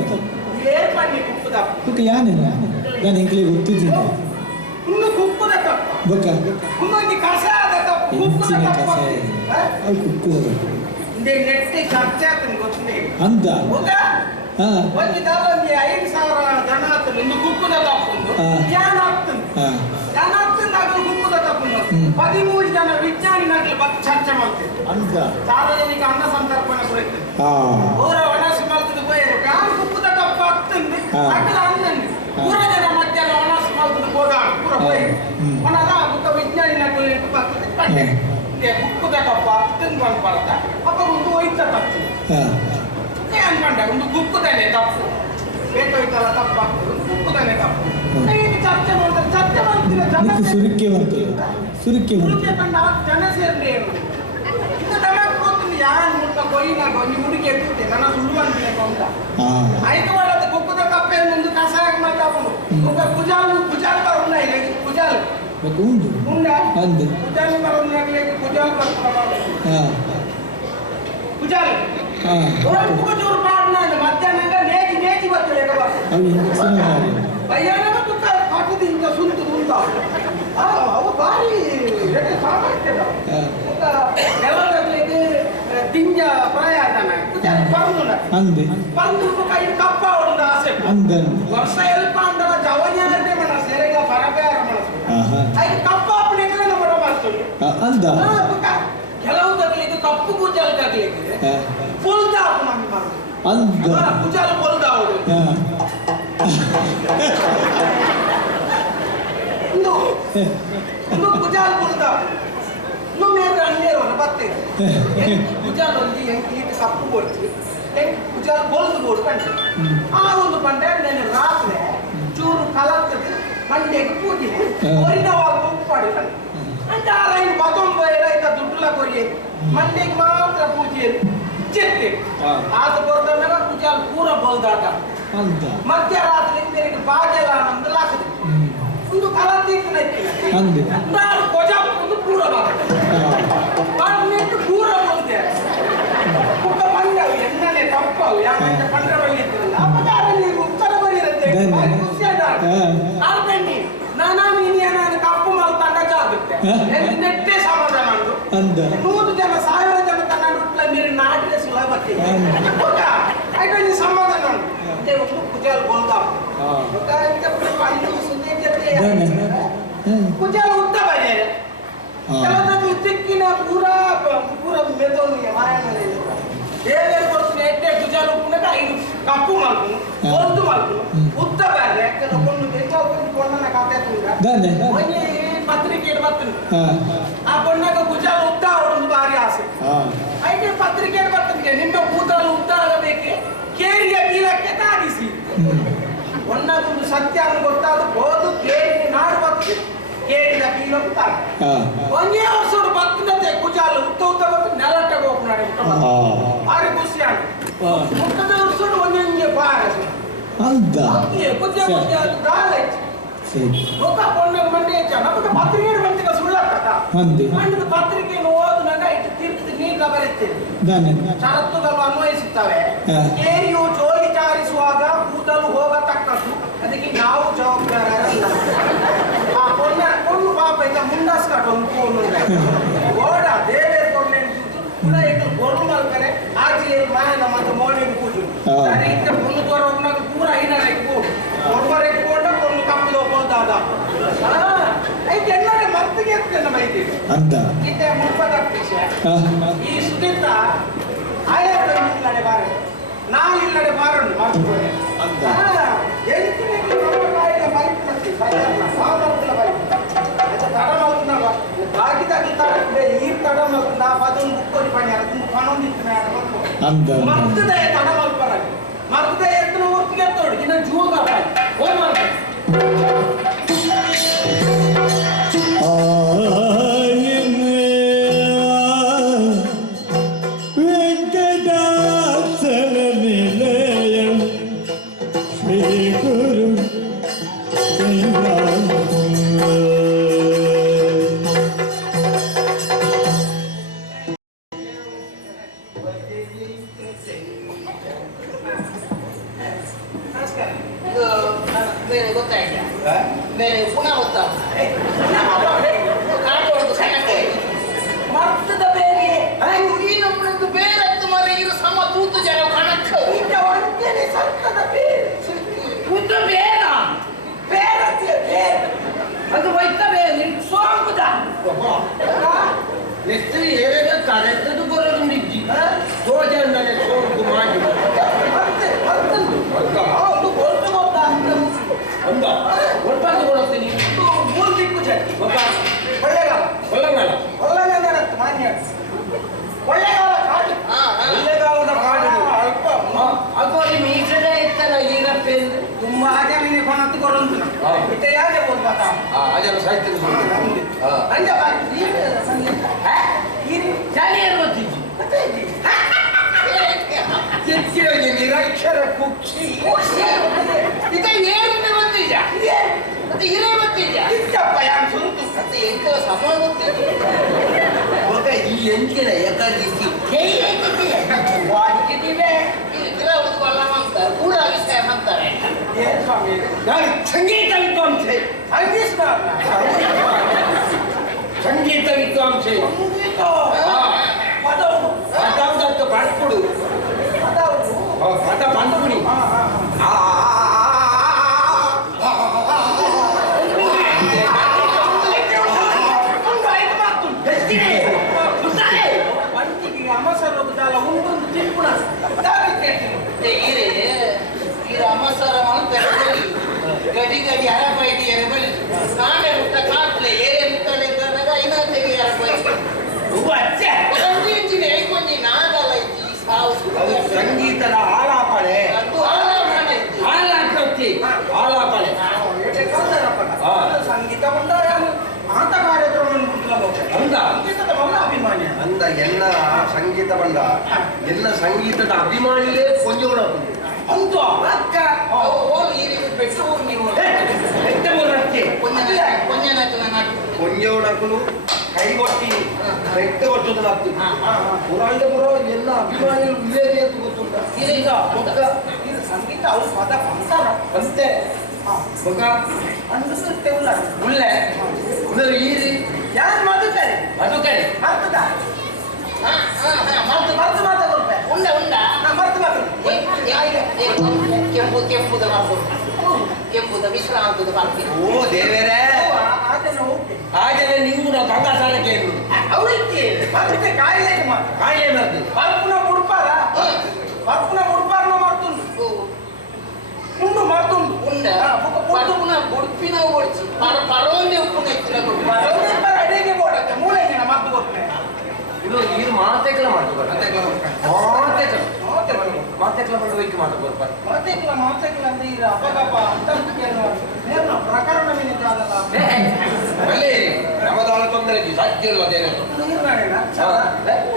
ಏನ್ ಮಾಡಿ ಕುಕ್ಕು ತಪ್ಪ ಕುಕ್ಕ ಯಾನಿಲ್ಲ ನಾನು ಎಂಕ್ಲೆ ಗೊತ್ತಿದ್ದೀನಿ ಇನ್ನು ಕುಕ್ಕುದ ತಪ್ಪ ಬೊಕ್ಕ ಇನ್ನೊಂದು ಕಸಾಯದ ತಪ್ಪ ಕುಕ್ಕುದ ತಪ್ಪ ಅದು ಕುಕ್ಕುದ ನೆಟ್ಟಿ ಖರ್ಚೆ ಆಗ್ತದೆ ಗೊತ್ತಿದೆ ಅಂತ ಒಂದು ದಾವಲ್ಲಿ 5,000 ಜನ ಆಗ್ತದೆ ಒಂದು ಕುಕ್ಕುದ ತಪ್ಪುಂದು ಜ್ಞಾನ ಆಗ್ತದೆ ಜ್ಞಾನ ಆಗ್ತದೆ ಅದು ಕುಕ್ಕುದ ತಪ್ಪುಂದು 13 ಜನ ವಿಜ್ಞಾನಿ ನಗಲು ಬಗ್ಗೆ ಚರ್ಚೆ ಮಾಡ್ತೇವೆ ಅಂತ ಸಾರ್ವಜನಿಕ ಅನ್ನ ಸಂತರ್ಪಣೆ ಕುರಿತು ಊರ ವನಸಿ ಮಲ್ತದ ಹೋಯ್ರು ಕಾಲು ಕುಕ್ಕುದ ತಪ್ಪು ಆಗ್ತದೆ ಅಕ್ಕದ ಅನ್ನಂದು ಪೂರ ಜನ ಮಧ್ಯಾಹ್ನ ವನಸಿ ಮಲ್ತದ ಹೋಗಾಣ ಪೂರ ಹೋಯ್ರು ಮನದ ಬುಕ್ಕ ವಿಜ್ಞಾನಿ ನಗಲು ಇಟ್ಟು ಬರ್ತದೆ ಕಂಡೆ ಕುಕ್ಕುದ ತಪ್ಪು ಆಗ್ತದೆ ಬಂದ್ಬಾರ್ದ ಅಪ್ಪ ಒಂದು ಹೋಯ್ತ ತಪ್ಪು ಅನ್ಕೊಂಡೆ ಒಂದು ಕುಕ್ಕುದನೆ ತಪ್ಪು ಬೇಕಾಯ್ತಲ್ಲ ತಪ್ಪು ಆಗ್ತದೆ ಒಂದು ಕುಕ್ಕುದನೆ ತಪ್ಪು ಚರ್ಚೆ ಮಾಡ್ತಾರೆ ಚರ್ಚೆ ಮಾಡ್ತೀರ ಸುರುಕ್ಕೆ ಕಂಡ ಜನ ಸೇರ್ಲಿ ಏನು ಇದು ನಮಗೆ ಗೊತ್ತಿಲ್ಲ ಯಾರು ಮುಟ್ಟ ಕೊಯ್ಯಿನಾಗ ಒಂದು ಹುಡುಗಿ ಎತ್ತಿದ್ದೆ ನನ್ನ ಸುಳ್ಳು ಅಂತೀನಿ ಅಂತ ಐದು ಮಾಡದ ಕುಕ್ಕುದ ಕಪ್ಪೆ ಮುಂದೆ ಕಸಾಯ ಮಾತಾಡೋದು ಕುಜಾಲು ಬರ ಉಂಡ ಕುಜಾಲು ಉಂಡ ಕುಜಾಲು ಬರ ಕುಜಾಲು ಬರ್ತಾರೆ ಕುಜಾಲು ಕೂಚೂರು ಪಾಡ್ನಾಡು ಮಧ್ಯಾಹ್ನ ನೇಜಿ ಬರ್ತದೆ ಭಯಾನಕ ದುಃಖ ಹಾಕಿದ್ದು ಇಂಥ ಸುಂತು ಉಂಟ ಅವು ಭಾರಿ ಸಾಮರ್ಥ್ಯದ ಕೆಲವರಿಗೆ ತಿಂಜ ಪ್ರಯಾತನ ಪರಂದು ಕೈ ಕಪ್ಪ ಹೊಡೆದ ಆಸೆ ವರ್ಷ ಎಲ್ಪ ಅಂದವ ಜವನ್ಯಾರೇ ಮನ ಸೆರೆಗ ಪರಬೇರ ಮನಸ್ಸು ಐದು ಕಪ್ಪ ಅಪ್ಪನಿಗೆ ನಮ್ಮ ಮಾಡ್ತೀವಿ ಕೆಲವು ತಗಲಿಗೆ ಕಪ್ಪು ಕೂಚಾಲು ತಗಲಿಕ್ಕೆ ಪೊಲ್ದ ನಮ್ಮ ಕೂಚಾಲು ಪೊಲ್ದ ಅವರು ಒಂದು ಕುಜಾಲ್ ಪೊಲ್ದ ಇನ್ನು ಮೇಲೆ ಅಣ್ಣೇರೋಣ ಬರ್ತೇವೆ ಕುಜಾಲ್ ಒಂದು ಈತ ಕಪ್ಪು ಕೊಡ್ತೀವಿ ಕುಜಾಲ್ ಪೊಲ್ದು ಬೋರ್ಡು ಕಂಡು ಆ ಒಂದು ಬಂಡೆ ನಾನು ರಾತ್ರಿ ಚೂರು ಕಲರ್ತದೆ ಮಂಡೆಗೆ ಪೂಜಿದೆ ಒರಿನವಾಗ ಉಪ್ಪಾಡಿ ಕಂಡು అంటే ఆ రైన్ మొత్తం పోయేలా దుడ్డులా కొరియేది మండేకి మాత్రం పూజేది చెప్తే ఆత కొరదనగా పూజాలు పూర బోల్దాట మధ్యరాత్రి తిరిగి బాగేలానందు లాకది ముందు కల తీర్చినైతే నాడు కొజా ముందు పూర బాగ వాడు నెట్టు పూర బోల్తే पंद्रह बजे apa cara ni cara beri rete kursi ada apa ni nana ini anak kampung mal tanda jagut ini nette sama dengan tu anda tu jangan saya jangan tanda utla mere naati le sila batte oka aita ni sama dengan te ukku kujal bolda oka inte pandu sunne jette kujal utta bane kalau tu tikkina pura meton ni maya male ದೇವೇರ್ ಕೊಡ್ತೀನಿ ಎಟ್ಟೆ ಗುಜಾಲು ಪುನಕ ಇದು ಕಪ್ಪು ಮಾಡ್ತೀನಿ ಒಂದು ಮಾಡ್ತೀನಿ ಉದ್ದ ಬೇರೆ ಕೆಲವೊಂದು ಬೇಕಾಗಿ ಕೊಂಡನ ಕಾತೆ ತುಂಗ ಒಂಜಿ ಪತ್ರಿಕೆ ಬರ್ತೀನಿ ಆ ಕೊಂಡಾಗ ಗುಜಾಲು ಉದ್ದ ಒಂದು ಬಾರಿ ಆಸೆ ಐತೆ ಪತ್ರಿಕೆ ಬರ್ತೀನಿ ನಿಮ್ಮ ಕೂದಲು ಉದ್ದ ಆಗಬೇಕೆ ಕೇರಿಯ ಬೀಳಕ್ಕೆ ತಾಗಿಸಿ ಒಂದೊಂದು ಸತ್ಯ ಗೊತ್ತಾದ ಬೋದು ಕೇರಿ ನಾಡು ಬರ್ತೀನಿ ಕೇರಿನ ಬೀಳಕ್ಕೆ ತಾಗಿ ಒಂದೇ ವರ್ಷದ ಬರ್ತಿನತೆ ಗುಜಾಲು ಉದ್ದ ಉದ್ದ ಬರ್ತೀನಿ ನೆಲಕ್ಕೆ ಹೋಗ್ನಾಡಿ ಭಾರಿ ಖುಷಿಯಾಗಿ ಮುಖದ ವರ್ಷದ ಒಂದೊಂದೇ ಬಾರ ಅಂತ ఒక పొన్న మండే నాకు పత్రిక మంచిగా సుಳ್ಳట అంతే అంటే ಪತ್ರಿಕೆಯನ್ನು ಓದಿನಾಗ ಇಟ್ಟು ತಿರ್ತಿ ನೀ ಕಬರಿತ್ತೇನೆ ಷರತ್ತುಗಳು ಅನ್ವಯಿಸುತ್ತವೆ ಕೇರಿಯು ಜೋಗಿ ಚಾರಿಸುವಾಗ ಕೂದಲು ಹೋಗತಕ್ಕದ್ದು ಅದಕ್ಕೆ ನಾವು ಜವಾಬ್ದಾರರಲ್ಲ ಆ பொண்ணு ಪಾಪ ಈಗ ಮುಂಡಾಸ್ಕಟ್ಟು ಒಂದು ಓಡ ದೇವೇರ್ ಕೊಡ್ಲೆ ಕೂಡ ಈಗ ಗೊರು ಮಲ್ಕರೆ ಆಜಿ ಮಾಯನ ಮತ್ತೆ ಮೋನೆ ಕೂಜು ಸರಿ ಇತ್ತ ಒಂದು ತೋರ ಒಬ್ಬನಾಗ ಪೂರ ಐನರ ಇಕ್ಕು ಒಬ್ಬರೇ ಕೊಂಡ ಒಂದು ಕಪ್ಪು ಹೋಗೋದಾದ ಐತೆ ಎಲ್ಲರೇ ಮರ್ತಿಗೆ ಇರ್ತೇನೆ ಮೈತಿ ಅಂತ ಇತ್ತೆ ಮುಪ್ಪದ ವಿಷಯ ಈ ಸುದೀತ ಆಯರ ಇಲ್ಲಡೆ ಬಾರ ನಾನು ಇಲ್ಲಡೆ ಬಾರನು ಮಾಡ್ತಾರೆ ಅಂತ ಎಂತಿನ ಕಾಯಿಲೆ ಬೈಕ್ ನತ್ತಿ ಬೈಕ್ ಸಾಮರ್ಥ್ಯ ಬೈಕ್ ತಡ ಮಲ್ಕುನವ ಬಾಕಿ ತಡ ಈ ತಡ ಮಲ್ಕುನ ಪದೊಂದು ಬುಕ್ಕೋಡಿ ಪಣಿ ಅದೊಂದು ಕಣೊಂದಿತ್ತು ಅಂತ ಮರ್ತದೆ ತಡ ಮಲ್ಪರ ಮರ್ತದೆ ಎತ್ತನ ಒತ್ತಿಗೆ ತೋಡಿ ಇನ್ನ ಜೂಗ ಹೋಗಿ ಮಾಡ್ತಾರೆ ಸಂಗೀತ ವಿದ್ವಾಂಸೆ ಸಂಗೀತ ವಿದ್ವಾಂಸೆ ಪದವು ಬರ್ಕೊಡು ಪದ ಬಂದ್ಬಿಡಿ ಅಮಸರ ಒಂದೊಂದು ತಿಳ್ಕೊಳ ಅಮಸರ ಗಡಿ ಗಡಿ ಅರಪೈಟಿ ಎರಬಳಿ ಕಾಂಡೆ ಮುಟ್ಟ ಕಾಟ್ಲೆ ಏರೆ ಮುಟ್ಟಲೆ ಕರಗ ಇನ್ನ ತೆಗಿ ಅರಪೈಟಿ ಕೊಂಚಿ ನಾಗಲ ಐತಿ ಸಾವು ಸಂಗೀತದ ಆಲಾಪನೆ ಆಲಾಪನೆ ಸಂಗೀತ ಬಂದಾಗ ಆತ ಕಾರ್ಯಕ್ರಮ ಸಂಗೀತದ ಬಲ್ಲ ಅಭಿಮಾನಿ ಅಂದ ಎಲ್ಲ ಸಂಗೀತ ಬಂದ ಎಲ್ಲ ಸಂಗೀತದ ಅಭಿಮಾನಿಗಳೇ ಕೊಂಜಗಳ ಅಂತೂ ಅಕ್ಕ పెట్టు నీవు ಕೊಂಜ ನಕಲು ಕೈ ಕೊಟ್ಟಿ ಬೆಟ್ಟ ಕೊಟ್ಟದ್ದು ನಾಲ್ಕು ಪುರಾಣದ ಪುರ ಎಲ್ಲ ಅಭಿಮಾನಿಗಳು ಇಲ್ಲೇ ಅಂತ ಗೊತ್ತುಂಟ ಈಗ ಇದು ಸಂಗೀತ ಅವ್ರು ಪದ ಪಂಸಾರ ಅಂತೆ ಮಗ ಅಂದುತ್ತೆ ಉಳ್ಳ ಉಳ್ಳೆ ಉಳ್ಳೆ ಈರಿ ಯಾರು ಮದುಕರೆ ಮಧುಕರಿ ಮರ್ತದ ಮರ್ತು ಮಾತಾಡ್ಕೊಳ್ತೆ ಉಂಡ ಉಂಡ ಮರ್ತು ಮಾತಾಡು ಕೆಂಪುದ ಮಾಡ್ಬೋದು ಕೆಂಪುದ ವಿಶ್ರಾಂತದ ಮಾಡ್ತೀನಿ ಓ ದೇವರೇ ಆತನ ಹೋಗ್ತೆ ಹಾಗೆಯೇ ನೀವು ನಾವು ಗಂಗಾಸಾರಕ್ಕೆ ಅವಳಿಗೆ ಮತ್ತೆ ಕಾಯಿಲೆ ಮಾತು ಕಾಯಿಲೆ ಬರ್ತದೆ ಬರ್ಪುನ ಮುಡ್ಪಾರ ಬರ್ಪುನ ಮುಡ್ಪಾರ ಮಾಡ್ತುಂಡು ಉಂಡು ಮಾಡ್ತುಂಡು ಉಂಡ ಪುನ ಬುಡ್ಪಿನ ಓಡಿಸಿ ಪರೋಂದೆ ಉಪ್ಪುನ ಹೆಚ್ಚಿನ ಕೊಟ್ಟು ಅಡಿಗೆ ಬೋಡತ್ತೆ ಮೂಳೆಂಗಿನ ಮದ್ದು ಕೊಡ್ತೇನೆ ಇದು ಮಾತೆಕ್ಲ ಮಾಡ್ತಾರೆ ಮಾತೆಕ್ಲ ಮಾಡಿ ವೈಕಿ ಮಾಡ್ತಾರೆ ಮಾತೆಕ್ಲ ಅಂದ್ರೆ ಈಗ ಅಪಗಪ ಅಂತ ಪ್ರಕರಣ ಮೀನಿದ್ದಾಗಲ್ಲ ಒಳ್ಳೆ ನಮ್ಮದಾಳ ತೊಂದರೆ ಸಾಧ್ಯ ಇಲ್ವ ಅದೇನೋ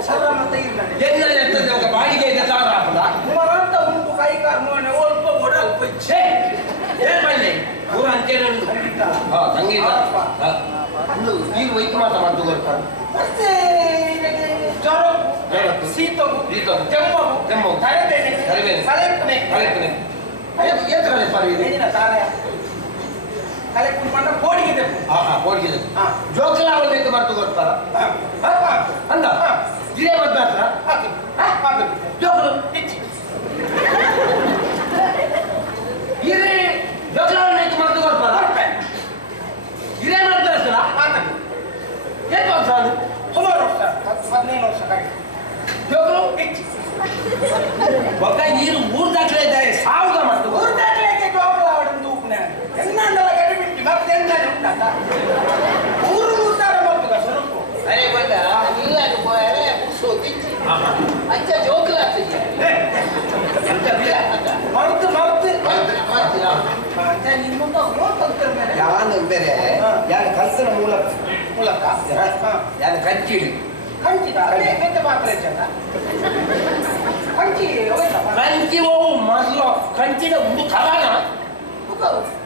ಸರ ಮತ್ತೆ ಇರ್ಲಾನೆ ಎಲ್ಲ ಎರ್ತದೆ ఒక ಬಾಡಿಗೆ ಇದೆ ಸಾರ ಹಾಕದ ಅಂತ ಉಂಟು ಕೈ ಕಾರ್ ಮೋನೆ ಒಲ್ಪ ಬೋಡ ಅಲ್ಪ ಇಚ್ಛೆ ಏನ್ ಮಾಡಲಿ ಪೂರ ಅಂತೇನೆ ಉಂಟು ಸಂಗೀತ ಸಂಗೀತ ಈಗ ವೈಕಿ ಮಾಡ್ತು ಬರ್ತಾರೆ ಮತ್ತೆ ಜ್ವರ ಶೀತವು ಕೆಮ್ಮು ತಲೆಬೇನೆ ಕಲೆಪನೆ ತಾನೆ ಕಲೆ ಕುಂಡ್ಕೊಂಡ ಕೋಡಿಗೆ ಕೋಡಿಗೆ ಜೋಕಲ ಬೇಕು ಮಾಡ್ತು ಬರ್ತಾರ ಅಂದ ಇದೇ ಮದ್ದು ಹತ್ರ ಜೋಕಲು ಇದೇ ಜೋಕಲ ಬೇಕು ಮಾಡ್ತು ಬರ್ತಾರ ಇದೇ ಮಾಡ್ತಾರೆ ಸಲ ಏನು ವರ್ಷ ಅದು ಸುಮಾರು ವರ್ಷ 15 ವರ್ಷ ಕಾಯ್ತು ಜೋಕಲು ಒಕ್ಕ ನೀರು ಊರ್ ದಾಖಲೆ ಇದೆ ಸಾವುಗ ಮಾಡ್ತು ಊರು ದಾಖಲೆಗೆ ಜೋಕಲ ಅವಡನ್ನು ಉಪ್ನೆ ಎನ್ನಂದಲ ಗಡಿ ಬಿಟ್ಟು ಮತ್ತೆ ಎನ್ನಾನೆ ಉಂಟಲ್ಲ ಊರು ಊರ್ತಾರ ಮತ್ತುಗ ಸ್ವಲ್ಪ ಅರೆ ಬಂದ ಇಲ್ಲ ಹೋದರೆ ಸೋತಿಚ್ಚಿ ಅಂಚ ಜೋಕಲ ನಿಮ್ಮಂತ ಹೋಗ್ತಾರೆ ಮೇಲೆ ಯಾನು ಬೇರೆ ಯಾರು ಕಲ್ಸನ ಮೂಲಕ ಯಾರು ಕಂಚಿಡಿ ಕಂಚಿದ ಅದೇ ಮತ್ತೆ ಮಾತ್ರ ಚಂದ ಕಂಚಿ ಹೋಯ್ತಪ್ಪ ಕಂಚಿ ಹೋಗು ಮೊದಲು ಕಂಚಿನ ಒಂದು ಕಲಾನ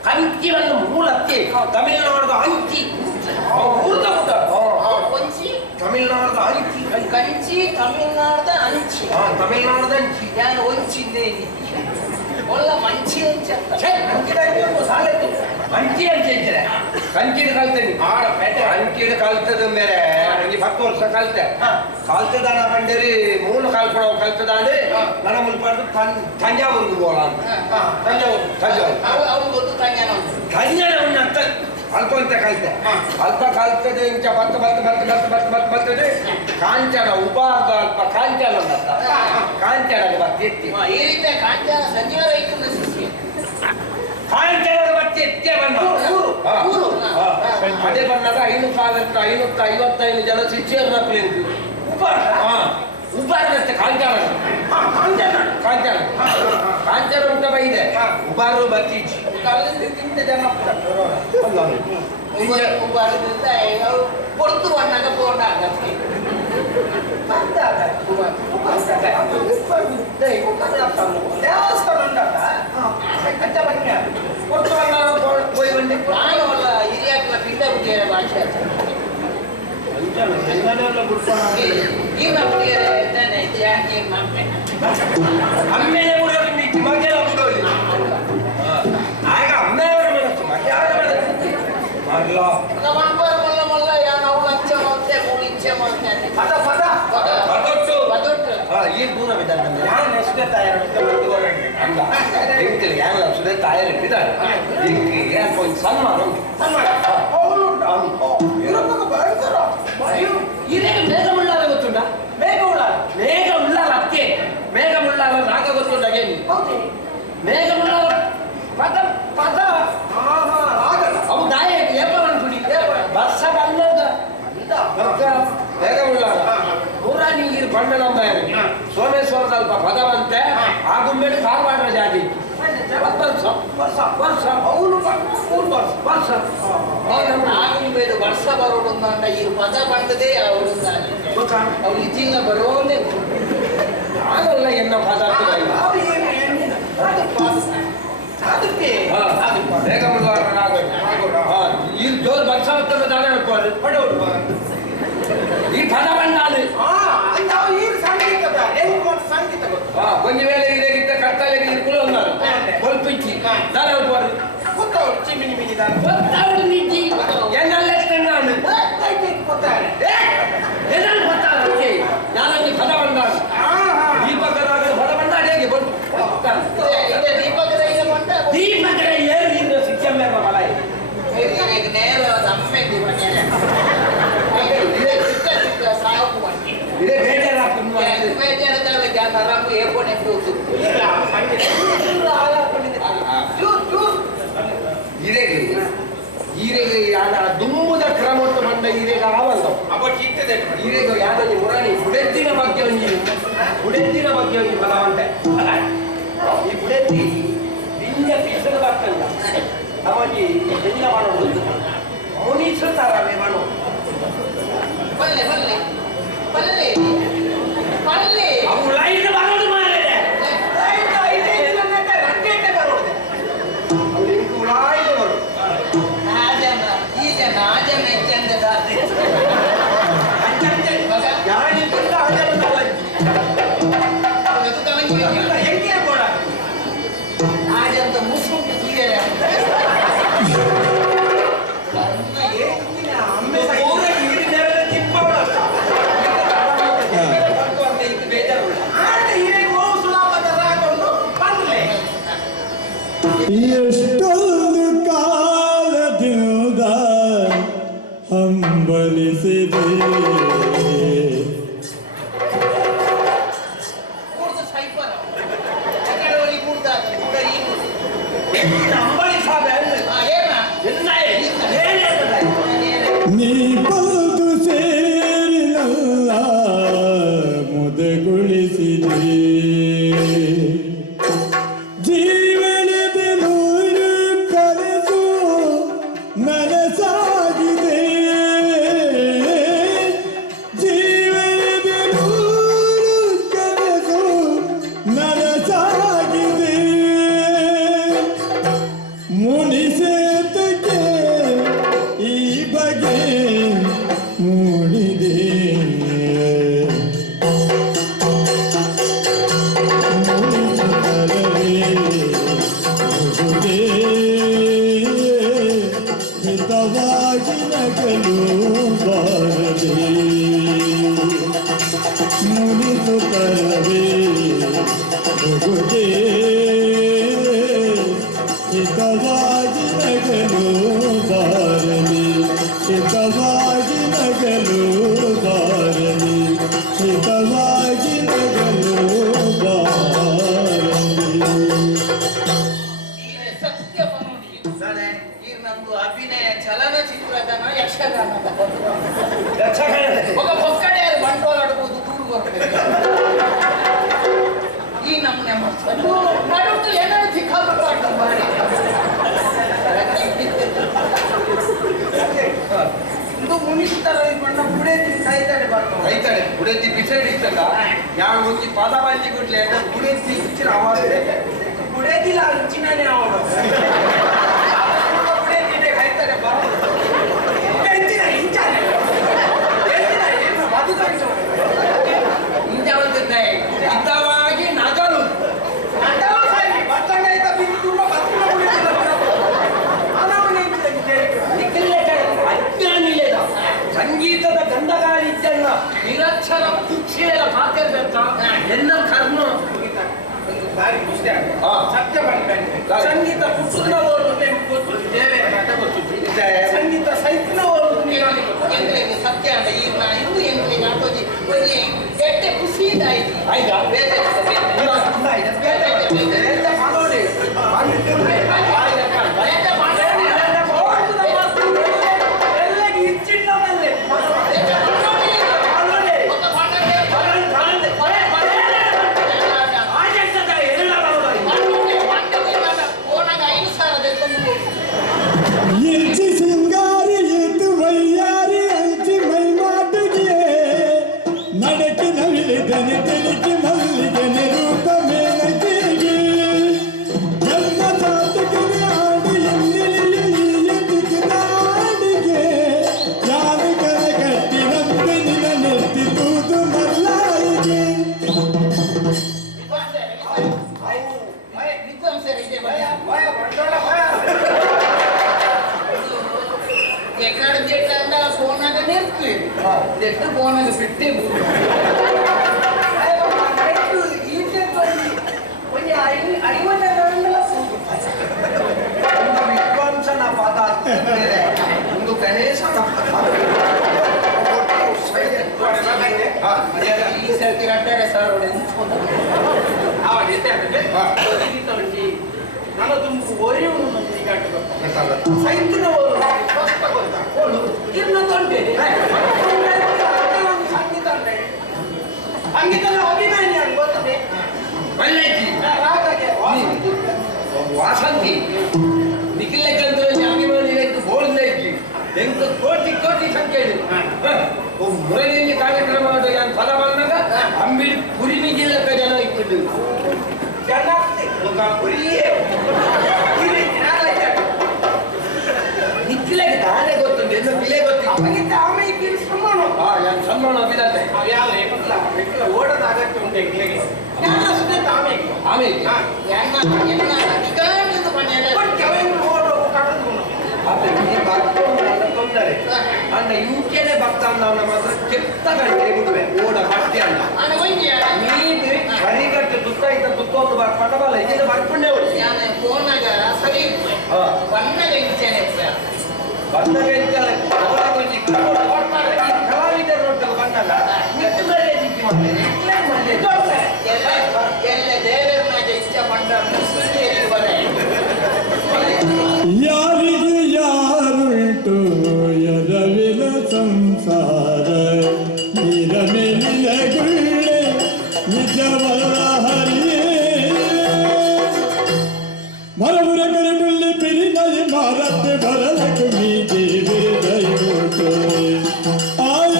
ಕಂಚಿನ ಮೂಲಕ್ಕೆ ತಮಿಳುನಾಡದ ಅಂಚಿ ಊರ್ದ ಕೊಂಚಿ ತಮಿಳುನಾಡದ ಅಂಚಿ ಕಂಚಿ ತಮಿಳ್ನಾಡದ ಅಂಚಿ ತಮಿಳುನಾಡದ ಅಂಚಿ ನಾನು ಒಂಚಿದ್ದೆ ಒಳ್ಳ ಮಂಚಿ ಅಂಚ ಅಂಚಿ ಅಂಚಿದ್ರೆ ಕಂಚಿನ ಕಲ್ತೇನೆ ಅಂಚಿನ ಕಲ್ತದ ಮೇಲೆ ಈ 10 ವರ್ಷ ಕಲ್ತೆ ಕಲ್ತದಾನ ಬಂಡೇರಿ ಮೂಲ ಕಲ್ಪಡ ಕಲ್ತದಾಂಡೆ ನನ್ನ ಮುಲ್ಪಾಡು ತಂಜಾವೂರಿಗೆ ಹೋಗೋಣ ತಂಜಾವೂರು ಅವ್ರು ಗೊತ್ತು ತಂಜಾನ ತಂಜಾನ ಅಂತ ಅಲ್ಪ ಅಂತ ಕಲ್ತೆ ಅಲ್ಪ ಕಲ್ತದೆ ಇಂಚ ಬರ್ತದೆ ಕಾಂಚನ ಉಪಾರ್ದ ಅಲ್ಪ ಕಾಂಚನ ಅಂತ ಕಾಂಚನ ಬರ್ತಿರ್ತಿ ಈ ರೀತಿ ಕಾಂಚಾನ ಸಂಜೀವ ರೈತನ ಸೃಷ್ಟಿ ಕಾಂಚನದ ಮತ್ತೆ ಎತ್ತೆ ಬಂದ ಊರು ಅದೇ ಬಂದಾಗ 555 ಜನ ಶಿಕ್ಷೆಯನ್ನು ಹಾಕಲಿಂದು ಉಪಾರದಷ್ಟೇ ಕಾಂಚಾನ ಉಂಟ ಬೈದೆ ಉಪಾರು ಬರ್ತಿಚ್ಚಿ ತಿಂತ ಜನ ಕೊಡ್ತು ಅನ್ನಾಗ ಬೋರ್ಡ ಆಗತ್ತೆ ದೇವಸ್ಥಾನ ಉಂಟಲ್ಲ ಕಂಚ ಬನ್ನಿ ಕೊಡ್ತು ಹೋಗಿ ಬಂದೆ ನಾನು ಅಲ್ಲ ಹಿರಿಯಾಕ್ಲ ಪಿಂಡ ಹುಟ್ಟಿಯರ ಭಾಷೆ ಈಗ ಹುಟ್ಟಿಯರ ಅಮ್ಮೇಲೆ ಮಗೆಲ್ಲ ಬಿಡೋಲಿ ಆಗ ಅಮ್ಮೆಯವರ ಮನಸ್ಸು ಮಧ್ಯಾಹ್ನ ಮಾಡಲ್ಲ ಮಲ್ಲ ಮಲ್ಲ ಯಾನ ಅವಳು ಅಂಚ ಮತ್ತೆ ಮೂಳು ಇಂಚೆ ಮಾಡ್ತೇನೆ ಅದೊಟ್ಟು ಅದೊಟ್ಟು ಈ ದೂರವಿದ್ದ ನಾನು ಎಷ್ಟೇ ಅಲ್ಲ ಎಂಕಲ್ ಯಾನ ಸುದೇ ತಾಯರಿದ್ದಾರೆ ಯಾಕೆ ಒಂದು ಸನ್ಮಾನ ಇದೇನು ಮೇಘ ಮುಳ್ಳಾರ ಗೊತ್ತುಂಟ ಮೇಘ ಮುಳ್ಳಾರ ಅಕ್ಕೆ ಮೇಘ ಮುಳ್ಳಾರ ನಾಗ ಗೊತ್ತುಂಟ ಮೇಘ ಮುಳ್ಳಾರ ಪದ ಅವು ದಾಯ ಏಪವನ್ನು ಕುಡಿ ವರ್ಷ ಬಂದದ ಮೇಘ ಮುಳ್ಳಾರ ನೂರ ನೀರು ಬಂಡನಂಬ ಸೋಮೇಶ್ವರ ಸ್ವಲ್ಪ ಪದವಂತೆ ಆಗುಂಬೇಡಿ ಕಾರವಾಡ ಜಾತಿ ವರ್ಷ ಅವನು 3 ವರ್ಷ ಆಗುಂಬೇಡು ವರ್ಷ ಬರೋದು ಅಂದ ಈ ಪದ ಬಂದದೇ ಅವಳು ಅವ್ರು ಇಜಿಲ್ಲ ಬರೋದೇ ಆಗಲ್ಲ ಎನ್ನ ಪದಾರ್ಥ ಅದಕ್ಕೆ ಬೇಗ ಮುಳ್ಳಾರ ಈ ಜೋರ್ ಬಕ್ಷ ತಾನೇ ಹೇಳ್ಕೊಳ್ಳಿ ಈ ಪದ ಬಂದ ದಾರ ಹೋಗ್ಬಾರ್ದು ಗೊತ್ತಾವ್ರು ಚಿಮಿನಿ ಮಿನಿ ದಾರ ಗೊತ್ತಾವ್ರು ನಿಜ್ಜಿ ಎನ್ನಲ್ಲ ನಾನು ಗೊತ್ತಾರೆ ಎನ್ನಲ್ಲ ಗೊತ್ತಾಗುತ್ತೆ ಯಾರಲ್ಲಿ ಫಲ ಬಂದಾಗ ದೀಪಕರಾಗ ಫಲ ಬಂದಾಗ ಹೇಗೆ ಬಂತು ದೀಪಕರ ಏರಿದ ಶಿಕ್ಷೆ ಮೇಲೆ ಫಲ ಇದೆ ನೇರವಾದ ಅಮ್ಮೆಗೆ ಇದೇ ಬೇಜಾರಾಗ್ತದೆ ಈರೆಗೆ ಯಾರ ದುಮ್ಮುದ ಕ್ರಮಟ್ಟು ಬಂದ ಈರೆಗ ಆವಲ್ಲ ಈರೆಗ ಯಾರಲ್ಲಿ ಮುರಾಣಿ ಬುಡೆತ್ತಿನ ಬಗ್ಗೆ ಒಂದು ಬಲವಂತೆ ಈ ಬುಡೆತ್ತಿ ನಿಂಜ ಪೀಸದ ಬರ್ತಲ್ಲ ಅವಾಗಿ ಎಲ್ಲ ಮಾಡೋದು ಮುನಿಸುತ್ತಾರವೇ ಮಾಡೋ ಬಲ್ಲೆ ಬಲ್ಲೆ ಬಲ್ಲೆ ಬಲ್ಲೆ ಅವು ಲೈಟ್ ಬರೋದು ಮಾರಿದೆ ಅವ್ರಿಗೆ ಉಳಾಯಿತು ಬರು ಈ ಜನ ಆ ಜನ ಚಂದದ ಯಾರಿಗಿಂತ ಆಜನದಲ್ಲ ಹೆಂಗೆ ಕೂಡ ಆಜಂತ ಮುಸ್ಲಿಂ ತೀರೆ ಎಷ್ಟೊಂದು ಕಾಲದಿಂದ ಹಂಬಲಿಸಿದೆ ನೀ ಬಂದು ಸೇರಿನಲ್ಲ ಮುದಗೊಳಿಸಿದೆ ಜೀವನದ ನೂರು ಕನಸು ನನಸಾಗಿದೆ ಜೀವನದ ನೂರು ಕನಸು ನನಸಾಗಿದೆ ಮುನಿಸೇತಕ್ಕೆ ಈ ಬಗೆ ಮೂಡಿದೆ ಹಿತವಾಗಿ ನಗಲು ಬಾರದೆ ಮುನಿಸುತ್ತಲವೇ ಮುಗುದೇ ಹಿತವಾಗಿ ನಗಲು ಬಾರಲಿ ಹಿತವಾಗಿ ನಗಲು ಬಾರಲಿ ಹಿತವಾಗಿ ನಗಲು ಬಾರಲಿ ನಮ್ದು ಅಭಿನಯ ಚಲನಚಿತ್ರದ ಯಕ್ಷಗಾನದ ಯಕ್ಷಗಾನ ఒక ఒక్కడే ಬಂಡವಾಳ ಆಡಬಹುದು ದೂರು ಬರಬೇಕು ಈ ನಮ್ಮನೆ ಮಾಡೋದು ಏನಾದ್ರು ಸಿಕ್ಕಾಬಿಟ್ಟು ಆಟ ಮಾಡಿ ಇದು ಮುನಿಸ್ತಾರ ಬಣ್ಣ ಬುಡೇತಿ ಕೈತಾಡೆ ಬರ್ತಾವ ರೈತಡೆ ಬುಡೆತ್ತಿ ಬಿಸೈಡ್ ಇತ್ತಲ್ಲ ಯಾವ ಒಂದು ಪಾದ ಬಾಯಿ ಕೊಡ್ಲಿ ಅಂತ ಬುಡೆತ್ತಿ ಇಚ್ಚಿನ ಆವಾಜ ಬುಡೇತಿಲ್ಲ ಚಿನ್ನನೇ ಅವನು ಬುಡೇತಿದೆ ಕೈತಾಡೆ ಬರೋದು ಎಂಚಿನ ಇಂಚಾನೆ ಎಂಚಿನ ಏನು ಮಧು ಕಾಣಿಸೋ ಇಂಥವತ್ತಿದ್ದೆ ಹಿತವಾಗಿ ನಗಲು ಅಂಟವ ಸಾಯಿ ಬರ್ತಂಗ ಐತ ಬಿದ್ದು ತುಂಬಾ ಬರ್ತಂಗ ಬುಡೇತಿಲ್ಲ ಅನಾವನೆ ಅಜ್ಞಾನಿಲೇದ ಸಂಗೀತದ ಗಂಧಗಾಳಿ ಇದ್ದಲ್ಲ ನಿರಕ್ಷರ ಶಿಕ್ಷೆಯ ಮಾತಾಡ್ಬೇಕ ಎನ್ನ ಕರ್ಮ ದಾರಿ ಪುಸ್ತಕ ಸತ್ಯ ಮಾಡ್ತಾನೆ ಸಂಗೀತ ಪುಸ್ತಕದ ಓದುತ್ತೆ ಗೊತ್ತು ದೇವೇ ಅಂತ ಗೊತ್ತು ಸಂಗೀತ ಸೈತ್ನ ಓದುತ್ತೆ ಎಂಗಳಿಗೆ ಸತ್ಯ ಅಂತ ಈಗ ನಾ ಇಂದು ಎಂಗಳಿಗೆ ಹಾಕೋದಿ ಒಂದು ಎಟ್ಟೆ ಖುಷಿ ಇದಾಯ್ತು ಆಯ್ತಾ ಬೇತೆ ಅರ್ಜೆಂಟ್ ಅಂತ ಫೋನಾಗ ನೆರ್ತೀವಿ ಎಷ್ಟು ಫೋನಾಗ ಬಿಟ್ಟೆ ವಿದ್ವಾಂಸನ ಪದ ಒಂದು ಗಣೇಶನ ಪದ ಈ ಸರ್ತಿ ಕಟ್ಟಾರೆ ಸರ್ ನನ್ನದೊಂದು ಒರೆಯುವುದು ಸೈತಿನ ಇನ್ನೊಂದುಂಟೆ ಸಂಗೀತ ಸಂಗೀತದ ಅಭಿಮಾನಿ ಅಂತ ಗೊತ್ತದೆ ಒಳ್ಳೆಜಿ ವಾಸಂತಿ ನಿಖಿಲಕ್ಕಂತೂ ಅಭಿಮಾನಿ ಬೋಲ್ದೈತಿ ಎಂಟು ಕೋಟಿ ಕೋಟಿ ಸಂಖ್ಯೆ ಇದೆ ಮುರಳಿಯಲ್ಲಿ ಕಾರ್ಯಕ್ರಮ ಫಲ ಬಂದಾಗ ಅಂಬಿಡಿ ಕುರಿಮಿ ಜಿಲ್ಲಕ ಜನ ಇಟ್ಟಿದ್ದು ಜನ ಕುರಿಯೇ ನಿಖಿಲಕ್ಕೆ ತಾನೇ ಗೊತ್ತುಂಟು ಎಂದು ಬಿಲೆ ಗೊತ್ತಿತ್ತು ಆಮೇಲೆ ಸಮ್ಮಾನ ಸನ್ಮಾನ ಅಭಿಲಾಷೆ ಓಡದ ಅಗತ್ಯ ಉಂಟು ಇಲ್ಲಿಗೆ ಆಮೇಲೆ ಆಮೇಲೆ ತೊಂದರೆ ಅಂದ ಯೂಕೆನೆ ಭಕ್ತ ಅಂದ ಮಾತ್ರ ಕೆತ್ತ ಗಂಟೆ ಬಿಡುವೆ ಓಡ ಭಕ್ತಿ ಅಂದ ನೀನು ಬರಿಗಟ್ಟು ತುತ್ತ ಇದ್ದ ತುತ್ತ ಒಂದು ಪಟಬಲ ಇದನ್ನು ಬರ್ಕೊಂಡೇ ಫೋನಾಗ ಸರಿ ಬಣ್ಣದ ಇಂಚನೆ ಬಂದಾಗ ಕಲಾವಿದರು ನೋಡ್ತಾರೆ ಬಂದಾಗ ಎಲ್ಲ ದೇವರ ಮೇಲೆ ಇಷ್ಟ ಪಂಡ ಮುಸ್ಲಿಮರಿಗೆ ಬರೆ ಯಾರಿಗೆ ಯಾರುಂಟು ಎರವಿನ ಸಂಸಾರ ನೀರ ಮೇಲಿನ ಗುಳ್ಳೆ ನಿಜವರ ಹರಿಯೇ ಮರಬುರ ಕರಟುಳ್ಳಿ ಪಿರಿನೈ ಮಾರತ್ತೆ ಬರಲಕು ಮೀಗೆ ಬೇದೈಟು ಆಯ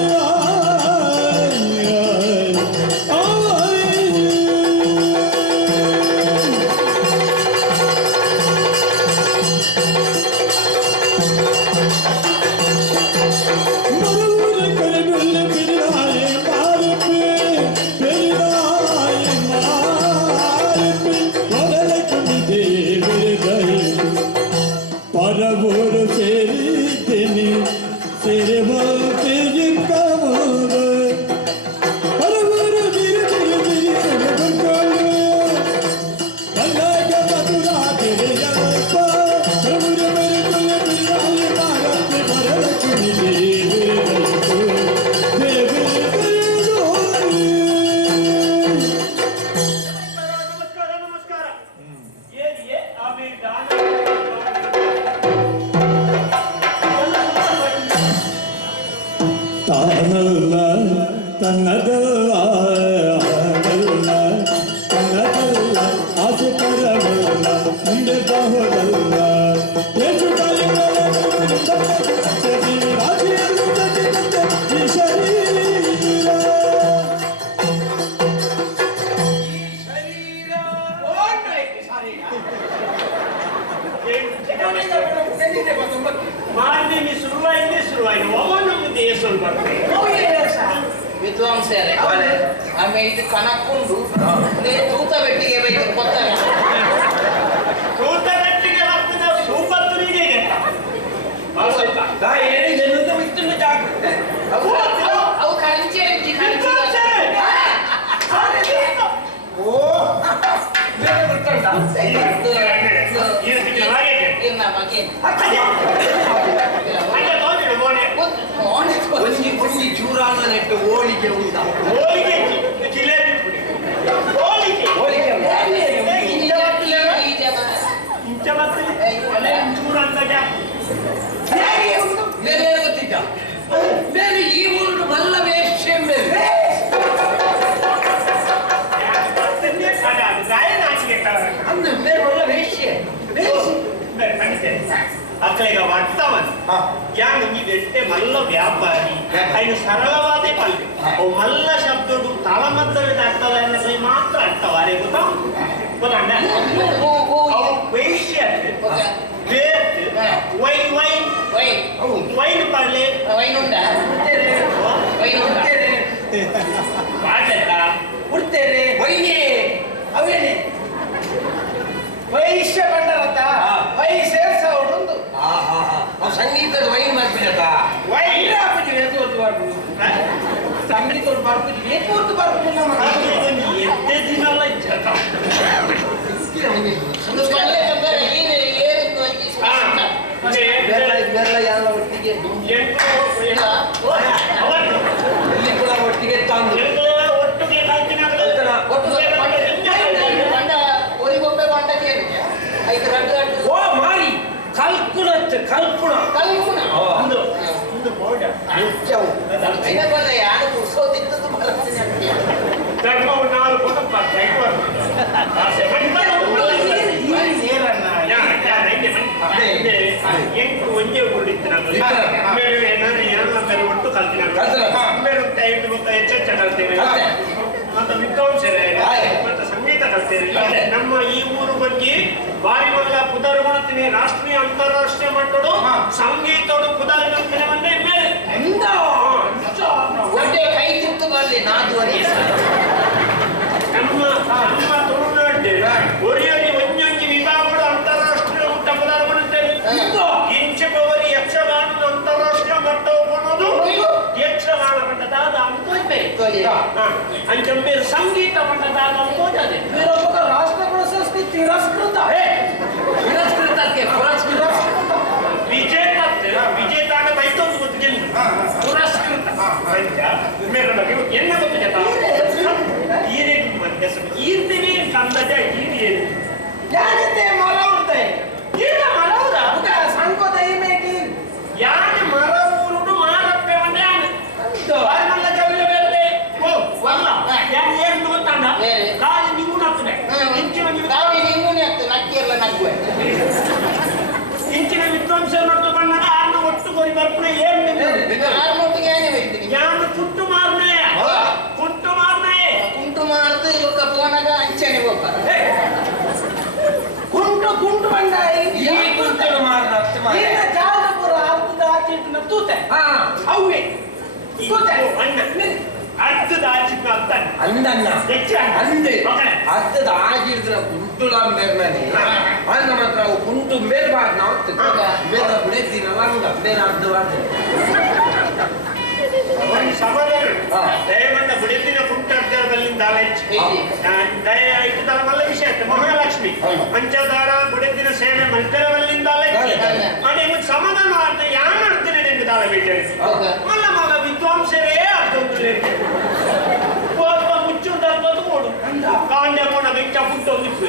ಪರಬೂರು ಸೇರಿದ್ದೀನಿ ಸೇರೆ ಹೋಗ್ತೆ ಇಕ್ಕಬಹುದು ಪರಬೂರು ತಿರು ತಿರು ತಿರು ತೆಗೆದುಕೊಂಡು ಬಂದಾಗ ಮಧುರಾ ತೆರೆಯಪ್ಪ ಪ್ರಭುರ ಮರುಕುಲ ಬಿರಾಯಿ ಮಾರಕ್ಕೆ ಬರಲಕ್ಷ್ಮಿ ದೇವರೈತು ದೇವರೈತು ನಮಸ್ಕಾರ ಏನಿಯೇ ಆಮೇಲೆ ತಾನಲ್ಲ ತನ್ನದಲ್ಲ ಆಗಲ್ಲ ತನ್ನದಲ್ಲ ಆಸೆ ಪರವಲ್ಲ ಮುಂದೆ ಬಾಹುದಲ್ಲ ಎಷ್ಟು ರಾಶಿಯಲ್ಲಿ ಜಗಿದಂತೆ ಈ ಶರೀರ ಮಾರ್ನಿಂಗ್ ಶುರುವಾಯಿತು ಅವನು ದೇಶಗಳು ಬರ್ತದೆ ವಿದ್ವಾಂಸರೇ ಆಮೇಲೆ ಇದು ಕಣಕ್ಕೊಂಡು ತೂತ ಬೆಟ್ಟಿಗೆ ಬೇಕು ಗೊತ್ತಾಗ ತೂತ ಗಟ್ಟಿಗೆ ಬರ್ತದೆ ಸೂಪತ್ತುರಿಗೆ ಹೇಳಿದೆ ಬಿಟ್ಟು ಜಾಗ್ರತೆ ಅವು ಕಳಿಸಿ ಓ ಬೇರೆ ಬರ್ಕೊಂಡ ಒಂಜಿ ಚೂರಾನ ನೆಟ್ಟು ಹೋಳಿಗೆ ಉಂಟ ಬೇರೆ ಗೊತ್ತಿದ್ದ ಬೇರೆ ಈ ಊರು ಮಲ್ಲ ವೇಷ್ಯ ಮೇಲೆ ಅಂದ್ರೆ ಬೇರೆ ಮಲ್ಲ ವೇಷ್ಯ ಅಕ್ಕಳಿಗ ವರ್ತವನ್ ಯಾನ್ ಈ ವ್ಯಕ್ತಿ ಮಲ್ಲ ವ್ಯಾಪಾರಿ ఆయన ಸರಳವಾದ ಪಲ್ಲೆ ಅವು ಮಲ್ಲ ಶಬ್ದಗಳು ತಾಳಮದ್ದವಿದ ಅರ್ಥವ ಎನ್ನಸೈ ಮಾತ್ರ ಅರ್ಥವಾರೆ ಗೊತ್ತಾ ಗೊತ್ತಂಡ ಅವು ವೈಶ್ಯ ಬೇತ್ ವೈನ್ ವೈನ್ ವೈನ್ ಪಲ್ಲೆ ವೈನ್ ಉಂಟಾ ವೈನ್ ಉಂಟಾ ಪಾಠ ಉಡ್ತೇನೆ ವೈನೇ ಅವೇನೆ ವೈಶ್ಯ ಬಂಡರತ್ತ ವೈ ಸೇರ್ಸ ಒಂದು ಸಂಗೀತದ ವೈನ್ ಮಾಡ್ಬಿಡತ್ತ ಸಂಗೀತ ಬರ್ಬೋದು ಏಕೂರ್ತು ಬರ್ಬೋದು ನಮ್ಮ ಎದ್ದೆ ದಿನಲ್ಲ ಇದ್ದ ಬೆರಳ ಎಲ್ಲ ಒಟ್ಟಿಗೆ ಇಲ್ಲಿ ಕೂಡ ಒಟ್ಟಿಗೆ ತಂದು ಒಟ್ಟಿಗೆ ಓ ಮಾರಿ ಕಲ್ಪುಣ ಕಲ್ಪುಣ ಕಲ್ಪುಣ ಒಂದು ಬೋರ್ಡ ಮುಖ್ಯವು ಯಾರು ಕುರ್ಸೋದಿದ್ದದ್ದು ಧರ್ಮ ನಾಲ್ಕು ಕೊಡಪ್ಪ ಎಂಟು ಒಂದೇ ಊರಿತ್ತು ನಾನು ಮೇಲೆ ಒಟ್ಟು ಕಲ್ತಿನ ಮೇಲೆ ಹೆಚ್ಚೆಚ್ಚ ಕಲ್ತೇನೆ ಮತ್ತೆ ವಿದ್ವಾಂಸರೇ ಮತ್ತೆ ಸಂಗೀತ ಕಲ್ತೇನೆ ನಮ್ಮ ಈ ಊರು ಬಗ್ಗೆ ಬಾರಿ ಮಲ್ಲ ಪುದರ್ಗುಣತಿನಿ ರಾಷ್ಟ್ರೀಯ ಅಂತಾರಾಷ್ಟ್ರೀಯ ಮಟ್ಟದ ಸಂಗೀತೋಡು ಪುದರ್ಗುಣತಿನಿ ಬಂದೇ ಮೇಲೆ ಒಂದೇ ಕೈ ತಿತ್ತು ಬರಲಿ ನಾದುವರೆ ನಮ್ಮ ನಮ್ಮ ತುಳುನಾಡು ಒರಿಯಲಿ ಒಂಜೊಂಜಿ ವಿಭಾಗಗಳು ಅಂತಾರಾಷ್ಟ್ರೀಯ ಮಟ್ಟ ಪುದರ್ಗುಣತೆ ಇಂಚಪವರಿ ಯಕ್ಷಗಾನದ ಅಂತಾರಾಷ್ಟ್ರೀಯ ಮಟ್ಟ ಅನ್ನೋದು ಯಕ್ಷಗಾನ ಮಟ್ಟದಾದ ಅಂತೋಯ್ತೆ ಅಂಚೆ ಸಂಗೀತ ಮಟ್ಟದಾದ ಅಂತೋಜದೆ ರಾಷ್ಟ್ರ ಪ್ರಶಸ್ತಿ ತಿರಸ್ಕೃತ ತಿರಸ್ಕೃತಕ್ಕೆ ವಿಜೇತಾಗ ಬೈತೊಂದು ಗೊತ್ತು ಗೆಲ್ಲು ಪುರಸ್ಕೃತ ಎನ್ನ ಗೊತ್ತು ಜತ ಈರೇ ಈರ್ತಿನಿ ಕಂದಜ ಈರಿ ಯಾನಿದೆ ಮರ ಉಂಟೆ ಈಗ ಮರವುದ ಸಂಕೋದ ಇಮೇಟಿ ಯಾನ ಮರ ಊರುಡು ಮಾರಪ್ಪೆ ಒಂದೇ ಬಾರಿಮಲ್ಲ ಜವಲೆ ಬೇರೆ ಓ ವಲ್ಲ ಯಾನ್ ಏನು ಗೊತ್ತಾಂಡ ಕಾಲಿ ನೀವು ನತ್ತದೆ ಇಂಚಿನ ನಕ್ಕಿಯಲ್ಲ ನಗುವೆ ಇಂಚಿನ ವಿದ್ವಾಂಸ ನೋಡ್ತು ಬಂದಾಗ ಆರ್ನ ಒಟ್ಟು ಕೊರಿ ಬರ್ಪುಣ ಏನು ಆರ್ನೊಟ್ಟಿಗೆ ಏನೇ ಬೈತೀನಿ ಯಾನು ಕುಟ್ಟು ಮಾರ್ನೇ ಕುಟ್ಟು ಮಾರ್ನೇ ಕುಂಟು ಮಾಡ್ದು ಇವಾಗ ಫೋನಾಗ ಅಂಚನೆ ಹೋಗ್ತಾರೆ ಕುಂಟು ಕುಂಟು ಬಂಡಾಯಿ ಈ ಕುಂಟು ಮಾರ್ನ ಇನ್ನ ಜಾಲಪುರ ಅರ್ಥದ ಆಚಿಟ್ಟಿನ ತೂತೆ ಅವೇ ತೂತೆ ಅಣ್ಣ ಅರ್ಥದ ಆಚಿಟ್ನ ಅರ್ಥ ಅಂದನ್ನ ಹೆಚ್ಚ ಅಂದೆ ಅರ್ಥದ ಆಗಿದ್ರೆ ಕುಂಟುಲ ಮೇರ್ನನೆ ಅಂದ ಮಾತ್ರ ಅವು ಕುಂಟು ಮೇಲ್ಬಾರ್ದು ನಾವು ಬೇರೆ ಬಿಡಿದ್ದೀನಲ್ಲ ಹಂಗ ಬೇರೆ ಅರ್ಧವಾದ ಸಮಾಧಾನ ದಯಮಂಡ ಬಿಡಿದಿನ ಕುಂಟಾರ್ಜರದಲ್ಲಿಂದ ದಯ ಇಟ್ಟದಲ್ಲ ಮಲ್ಲ ವಿಷಯ ಮಹಾಲಕ್ಷ್ಮಿ ಪಂಚದಾರ ಬಿಡಿದಿನ ಸೇವೆ ಮಂದಿರವಲ್ಲಿಂದ ಅದೇ ಸಮಾಧಾನ ಅಂತ ಯಾರು ಅಡ್ತೇನೆ ನಿಂಗೆ ದಾಳ ಬೇಟೆ ಮಲ್ಲ ಮಲ್ಲ ವಿದ್ವಾಂಸರೇ ಅರ್ಧೋಗ್ತದೆ ಮುಚ್ಚುಂಟು ಕೊಡು ಕಾಂಡ ಕೋಣ ಬೆಚ್ಚ ಪುಟ್ಟೋಗಿತ್ತು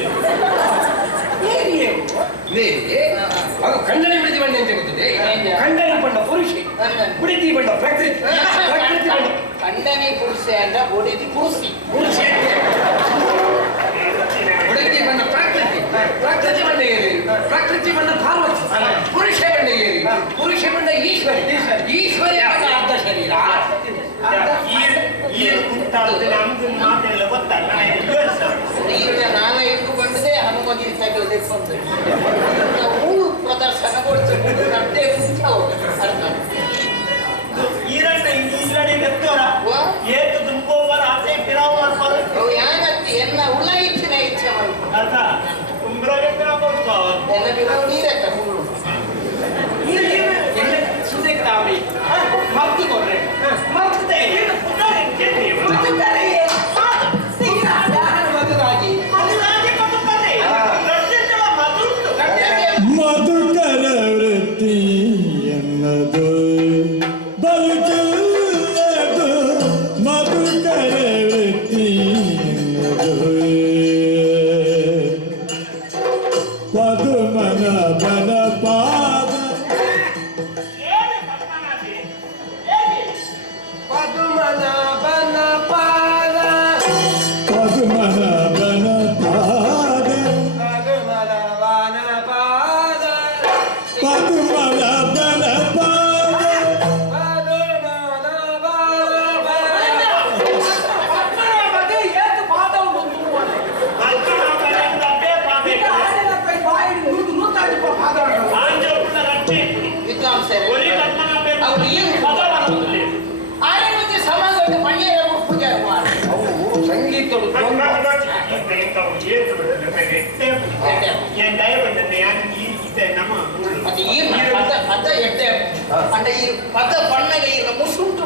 ಅದು ಖಂಡನೆ ಬಿಡಿದಿ ಬಂಡೆ ಅಂತ ಗೊತ್ತಿದೆ ಖಂಡನೆ ಬಂಡ ಪುರುಷ ಬಿಡಿದಿ ಬಂಡ ಪ್ರಕೃತಿ ಪ್ರಕೃತಿ ಬಂಡ ಖಂಡನೆ ಪುರುಷ ಅಂದ್ರ ಒಡೆದಿ ಪುರುಷಿ ಪುರುಷ ಬಿಡಿದಿ ಬಂಡ ಪ್ರಕೃತಿ ಪ್ರಕೃತಿ ಬಂಡ ಏರಿ ಪ್ರಕೃತಿ ಬಂಡ ಪಾರ್ವತಿ ಪುರುಷ ಬಂಡ ಏರಿ ಪುರುಷ ಬಂಡ ಈಶ್ವರಿ ಈಶ್ವರಿ ಬಂಡ ಅರ್ಧ ಶರೀರ ಈ ಕುಂಟಾಡ್ತೇನೆ ಅಂದು ಮಾತೆಲ್ಲ ಗೊತ್ತಲ್ಲ ಈಗ ನಾನ ಇಟ್ಟು ಬಂದದೆ ಹನುಮಗಿರಿ ತಗಲು ತೆಕ್ಕೊಂಡು ಮೂರು ಪ್ರದರ್ಶನಗೊಳಿಸಿ ನಡ್ದೇ ಅರ್ಥ ಈರಣ್ಣ ಇಲ್ಲಡೆ ಗೊತ್ತೋರ ಏತು ತುಂಬೋವರ ಆಸೆ ಪಿರಾವರ ಅವು ಯಾಗತ್ತಿ ಎನ್ನ ಉಳ್ಳ ಇಚ್ಛಿನ ಇಚ್ಛೆ ಮಾಡ್ಕೊಂಡು ಅರ್ಥ ಕುಂಬ್ರಗೆತ್ತಿನ ಕೊಡ್ಕೋ ಎಲ್ಲ ಬಿಡವು ನೀರಕ್ಕ ಮುಳ್ಳು ಸುದೇಕ್ತಾವಿ ಮರ್ತು ಕೊಡ್ರೆ ಮರ್ತದೆ ಮಧುಕರ ವೃತ್ತಿ ಎನ್ನದು ಬದುಕಲ್ಲದು ಮಧುಕರ ವೃತ್ತಿ ಎನ್ನದು ಪದುಮನ ಬನ ಪಾದ ಪದುಮನಾಭನ ಪಾದ ಪದುಮನ ಬನ ಪಾದ ಪದುಮನಾಭನ ಪಾದ ಪದುಮನ ಬನ ಪಾದ ಬಗ್ಗೆ ಏತು ಪಾದ ಉಂಟು ವಿದ್ವಾಂಸರು ಅವ್ರು ಏನು ಆರೆ ಮತ್ತೆ ಸಮಾಜದ ಮಣ್ಣಿಯರ ಪೂಜೆ ಮಾಡಿ ಸಂಗೀತ ಮತ್ತೆ ಈ ಪದ ಎಟ್ಟೆ ಅಂದ್ರೆ ಈ ಪದ ಬಣ್ಣಗೆ ಈಗ ಮುಸುಂಟು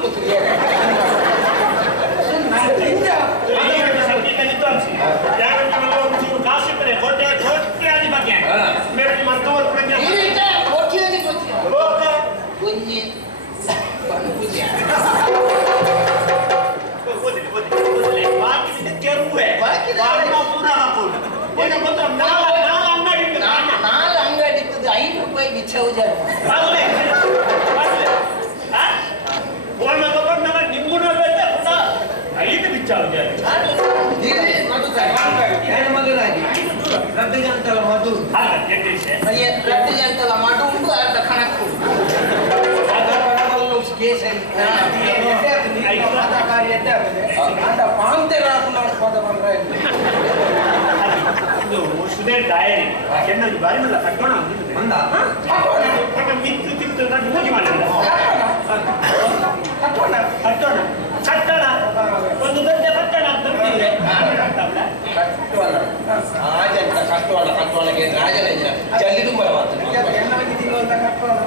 ಬಿಚ್ಚವುಜಾರ ಮಧುರಾಗಿ ರದ್ದಗಂತಲ ಮಧು ರದ್ದಗಂತಲ ಮಡು ಉಂಟು ಅರ್ಧ ಕಣಕ್ಕು ಕೇಸರಿ ಅಂಡ ಪಾಂತೆ ರಾಕುನ ಪದ ಬಂದ್ರೆ ಸುದೇ ಡಯರಿ ಚೆನ್ನದು ಬಾರಿ ಮಲ್ಲ ಕಟ್ಟೋಣ ಅಂದ ಮಿತ್ತು ತಿತ್ತು ಹೋಗಿ ಮಾಡಿಲ್ಲ ಕಟ್ಟೋಣ ಕಟ್ಟೋಣ ಕಟ್ಟೋಣ ಒಂದು ದೊಡ್ಡ ಕಟ್ಟೋಣ ತಂದಿದ್ರೆ ರಾಜಂತ ಕಟ್ಟೋಳಗೆ ರಾಜನ ಜಲ್ಲಿ ತುಂಬ ಎಲ್ಲ ಬಂದಿದ್ದೀವಲ್ಲ ಕಟ್ಟೋಣ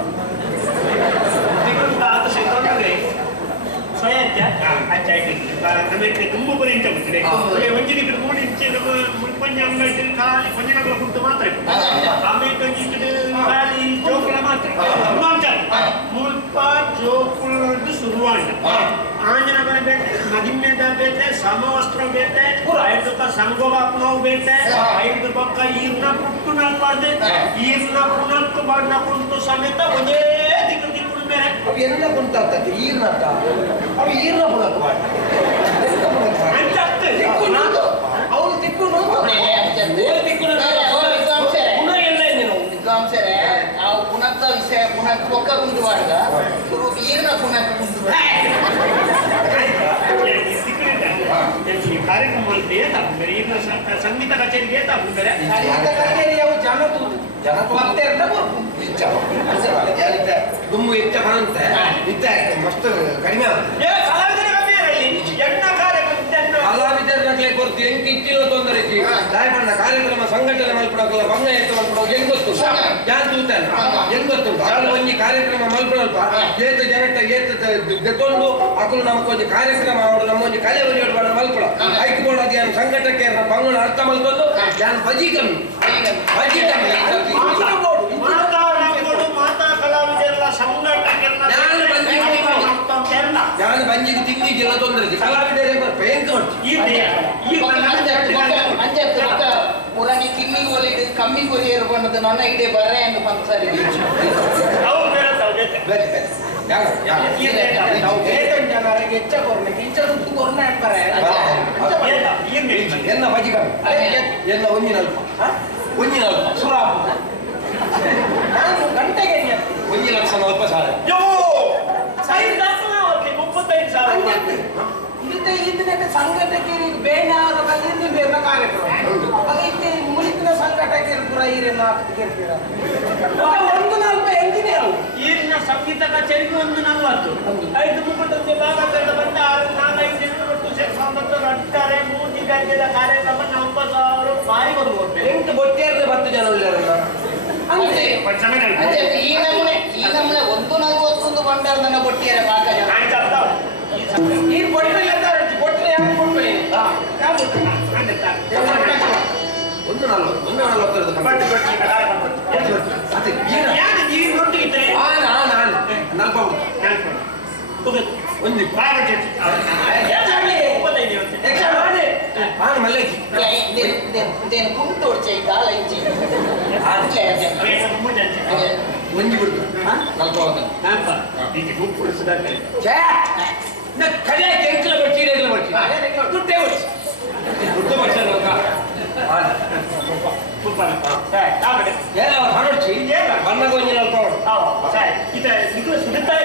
ನಮಗೆ ತುಂಬ ಪರ್ಯಂತ ಗೊತ್ತಿದೆ ಒಂಜಿನ ಕಡೆ ಮೂಡಿ ಇಂಚೆ ನಮ್ಮ ಮುಳ್ಪಂಜ ಅಂಗಡಿ ಖಾಲಿ ಕೊಂಜಿನಗಳ ಕುಂಟು ಮಾತ್ರ ಆಮೇಲೆ ಕೊಂಜಿ ಕಡೆ ಖಾಲಿ ಜೋಕುಳ ಮಾತ್ರ ಮುಲ್ಪ ಜೋಕುಳದ್ದು ಶುರುವಾಂಡ ಆಂಜನಗಳ ಬೇಟೆ ಮದಿಮ್ಯದ ಬೇಟೆ ಸಮವಸ್ತ್ರ ಬೇಟೆ ಐದು ಸಂಗೋಪಾಪನವು ಬೇಟೆ ಐದು ಪಕ್ಕ ಈರ್ನ ಪುಟ್ಟು ನಲ್ಪಾರ್ದೆ ಈರ್ನ ಪುನಕ್ಕು ಬಣ್ಣ ಕುಂಟು ಸಮೇತ ಒಂದೇ ದಿಕ್ಕು ದಿಕ್ಕುಳು ಬೇರೆ ಅವು ಎಲ್ಲ ಕುಂತಾಗ್ತದೆ ಈರ್ನತ್ತ ಅವು ಈರ್ನ ಬುಡಕ್ಕೆ ಮಾಡಿ ಅವ್ರು ತಿಕ್ಕು ವಿದ್ವಾಂಸರೇ ನಾವು ಪುನಃ ವಿಷಯ ಪುನಃ ಪೊಕ್ಕ ಕುಂಟುವಾಡ್ಗ ಈರ್ನ ಪುನಃ ಕುಂಟು ಕಾರ್ಯಕ್ರಮ ಸಂಗೀತ ಕಚೇರಿಗೆ ಅವು ಜನ ಮತ್ತೆ ತುಂಬ ಹೆಚ್ಚ ಕಾಣುತ್ತೆ ಇತ್ತ ಮಸ್ತ್ ಕಡಿಮೆ ಕಲಾವಿದರಿಗೆ ಕೊರ್ತು ಹೆಂಗೆ ಇಟ್ಟಿಲ್ಲ ತೊಂದರೆ ದಯಪಂಡ ಕಾರ್ಯಕ್ರಮ ಸಂಘಟನೆ ಮಲ್ಪಡೋಕಲ್ಲ ಭಂಗ ಎತ್ತ ಮಲ್ಪಡೋ ಹೆಂಗ್ ಗೊತ್ತು ಯಾರು ತೂತಾನೆ ಹೆಂಗ್ ಗೊತ್ತು ಅಲ್ಲಿ ಒಂಜಿ ಕಾರ್ಯಕ್ರಮ ಮಲ್ಪಡಲ್ಪ ಏತ ಜನಟ ಏತ ಗೆತ್ತೊಂದು ಅಕಲು ನಮಗೊಂದು ಕಾರ್ಯಕ್ರಮ ಅವರು ನಮ್ಮ ಒಂದು ಕಲೆ ಒಲಿಯೋಡು ಬೇಡ ಮಲ್ಪಡ ಐಕ್ಬೋಡ ಧ್ಯಾನ ಸಂಘಟಕ್ಕೆ ಭಂಗನ ಅರ್ಥ ಮಲ್ಕೊಂಡು ಧ್ಯಾನ ಬಜಿ ಕಮ್ಮಿ ಮಾತಾ ಕಲಾವಿದರೆಲ್ಲ ಸಂಘಟನೆಲ್ಲ ನಾನು ಬಂಜಿಗೆ ತಿಂಡಿಗೆಲ್ಲ ತೊಂದರೆ ಕಲಾವಿದರೇ ಭಯಂಕರ ಪುರಾಣಿ ಕಿಮ್ಮಿ ಕೊಲಿದು ಕಮ್ಮಿ ಕೊಲಿಯರು ಬಂದದ್ದು ನನ್ನ ಇದೇ ಬರ್ರೆ ಎಂದು ಪಂಚರಿ ಜನರಿಗೆ ಹೆಚ್ಚ ಕೊರ್ನೆ ಇಂಚ ದುಡ್ಡು ಕೊರ್ನೆ ಅಂತಾರೆ ಎಲ್ಲ ಬಜಿ ಕಮ್ಮಿ ಎಲ್ಲ ಒಂಜಿನಲ್ಪ ಸುರಾಪು ನಾನು ಗಂಟೆಗೆ 1 ಲಕ್ಷ 40 ಸಾವಿರ ಇದಕ್ಕೆ ಸಂಘಟಕ್ಕೆ ಬೇನೆ ಆದ ಕಲ್ಲಿಂದ ಬೇರೆ ಕಾರ್ಯಕ್ರಮ ಅದಕ್ಕೆ ಮುಳಿತಿನ ಸಂಘಟಕ್ಕೆ ಪುರ ಈರೇನು ಕೇಳ್ತೀರ 140 ಎಂಜಿನಿಯರ್ ಈರಿನ ಸಂಗೀತ ಕಚೇರಿಗೆ 140 5 ಮುಖಂಡಕ್ಕೆ ಭಾಗ ಬಂದ 4-5 ಜನ ಒಟ್ಟು ಸೇರ್ಕೊಂಡು ಅಡ್ತಾರೆ 3 ಗಂಟೆಯ ಕಾರ್ಯಕ್ರಮ 40,000 ಬಾರಿ ಬರ್ಬೋದು 8 ಬೊಟ್ಟಿಯರ್ದೆ 10 ಜನ ಉಳ್ಳಾರಲ್ಲ ಅಂದ್ರೆ ಈ ನಮೂನೆ 141 ಬಂಡಾರ ನನ್ನ ಬೊಟ್ಟಿಯರ ಪಾಕ ಈ ಕೊಟ್ಟರೆ ಕೊಟ್ಟರೆ ಯಾಕೆ ಕೊಟ್ಟರೆ ಕುಂಟು ಹೊಡ್ಚೆ ಕಾಲ ಇಜ್ಜಿ ಒಂಜಿ ಬಿಡ್ತು 40 ಕಡಿಯಾಗಿ ಎಂಕಲ ಬರ್ತೀರಿ ದುಡ್ಡೇ ಬರ್ತಿ ದುಡ್ಡು ಬರ್ತಾರೆ ಬಣ್ಣಗೊಂಜಿ 40 ಇದು ಸುಡುತ್ತಾ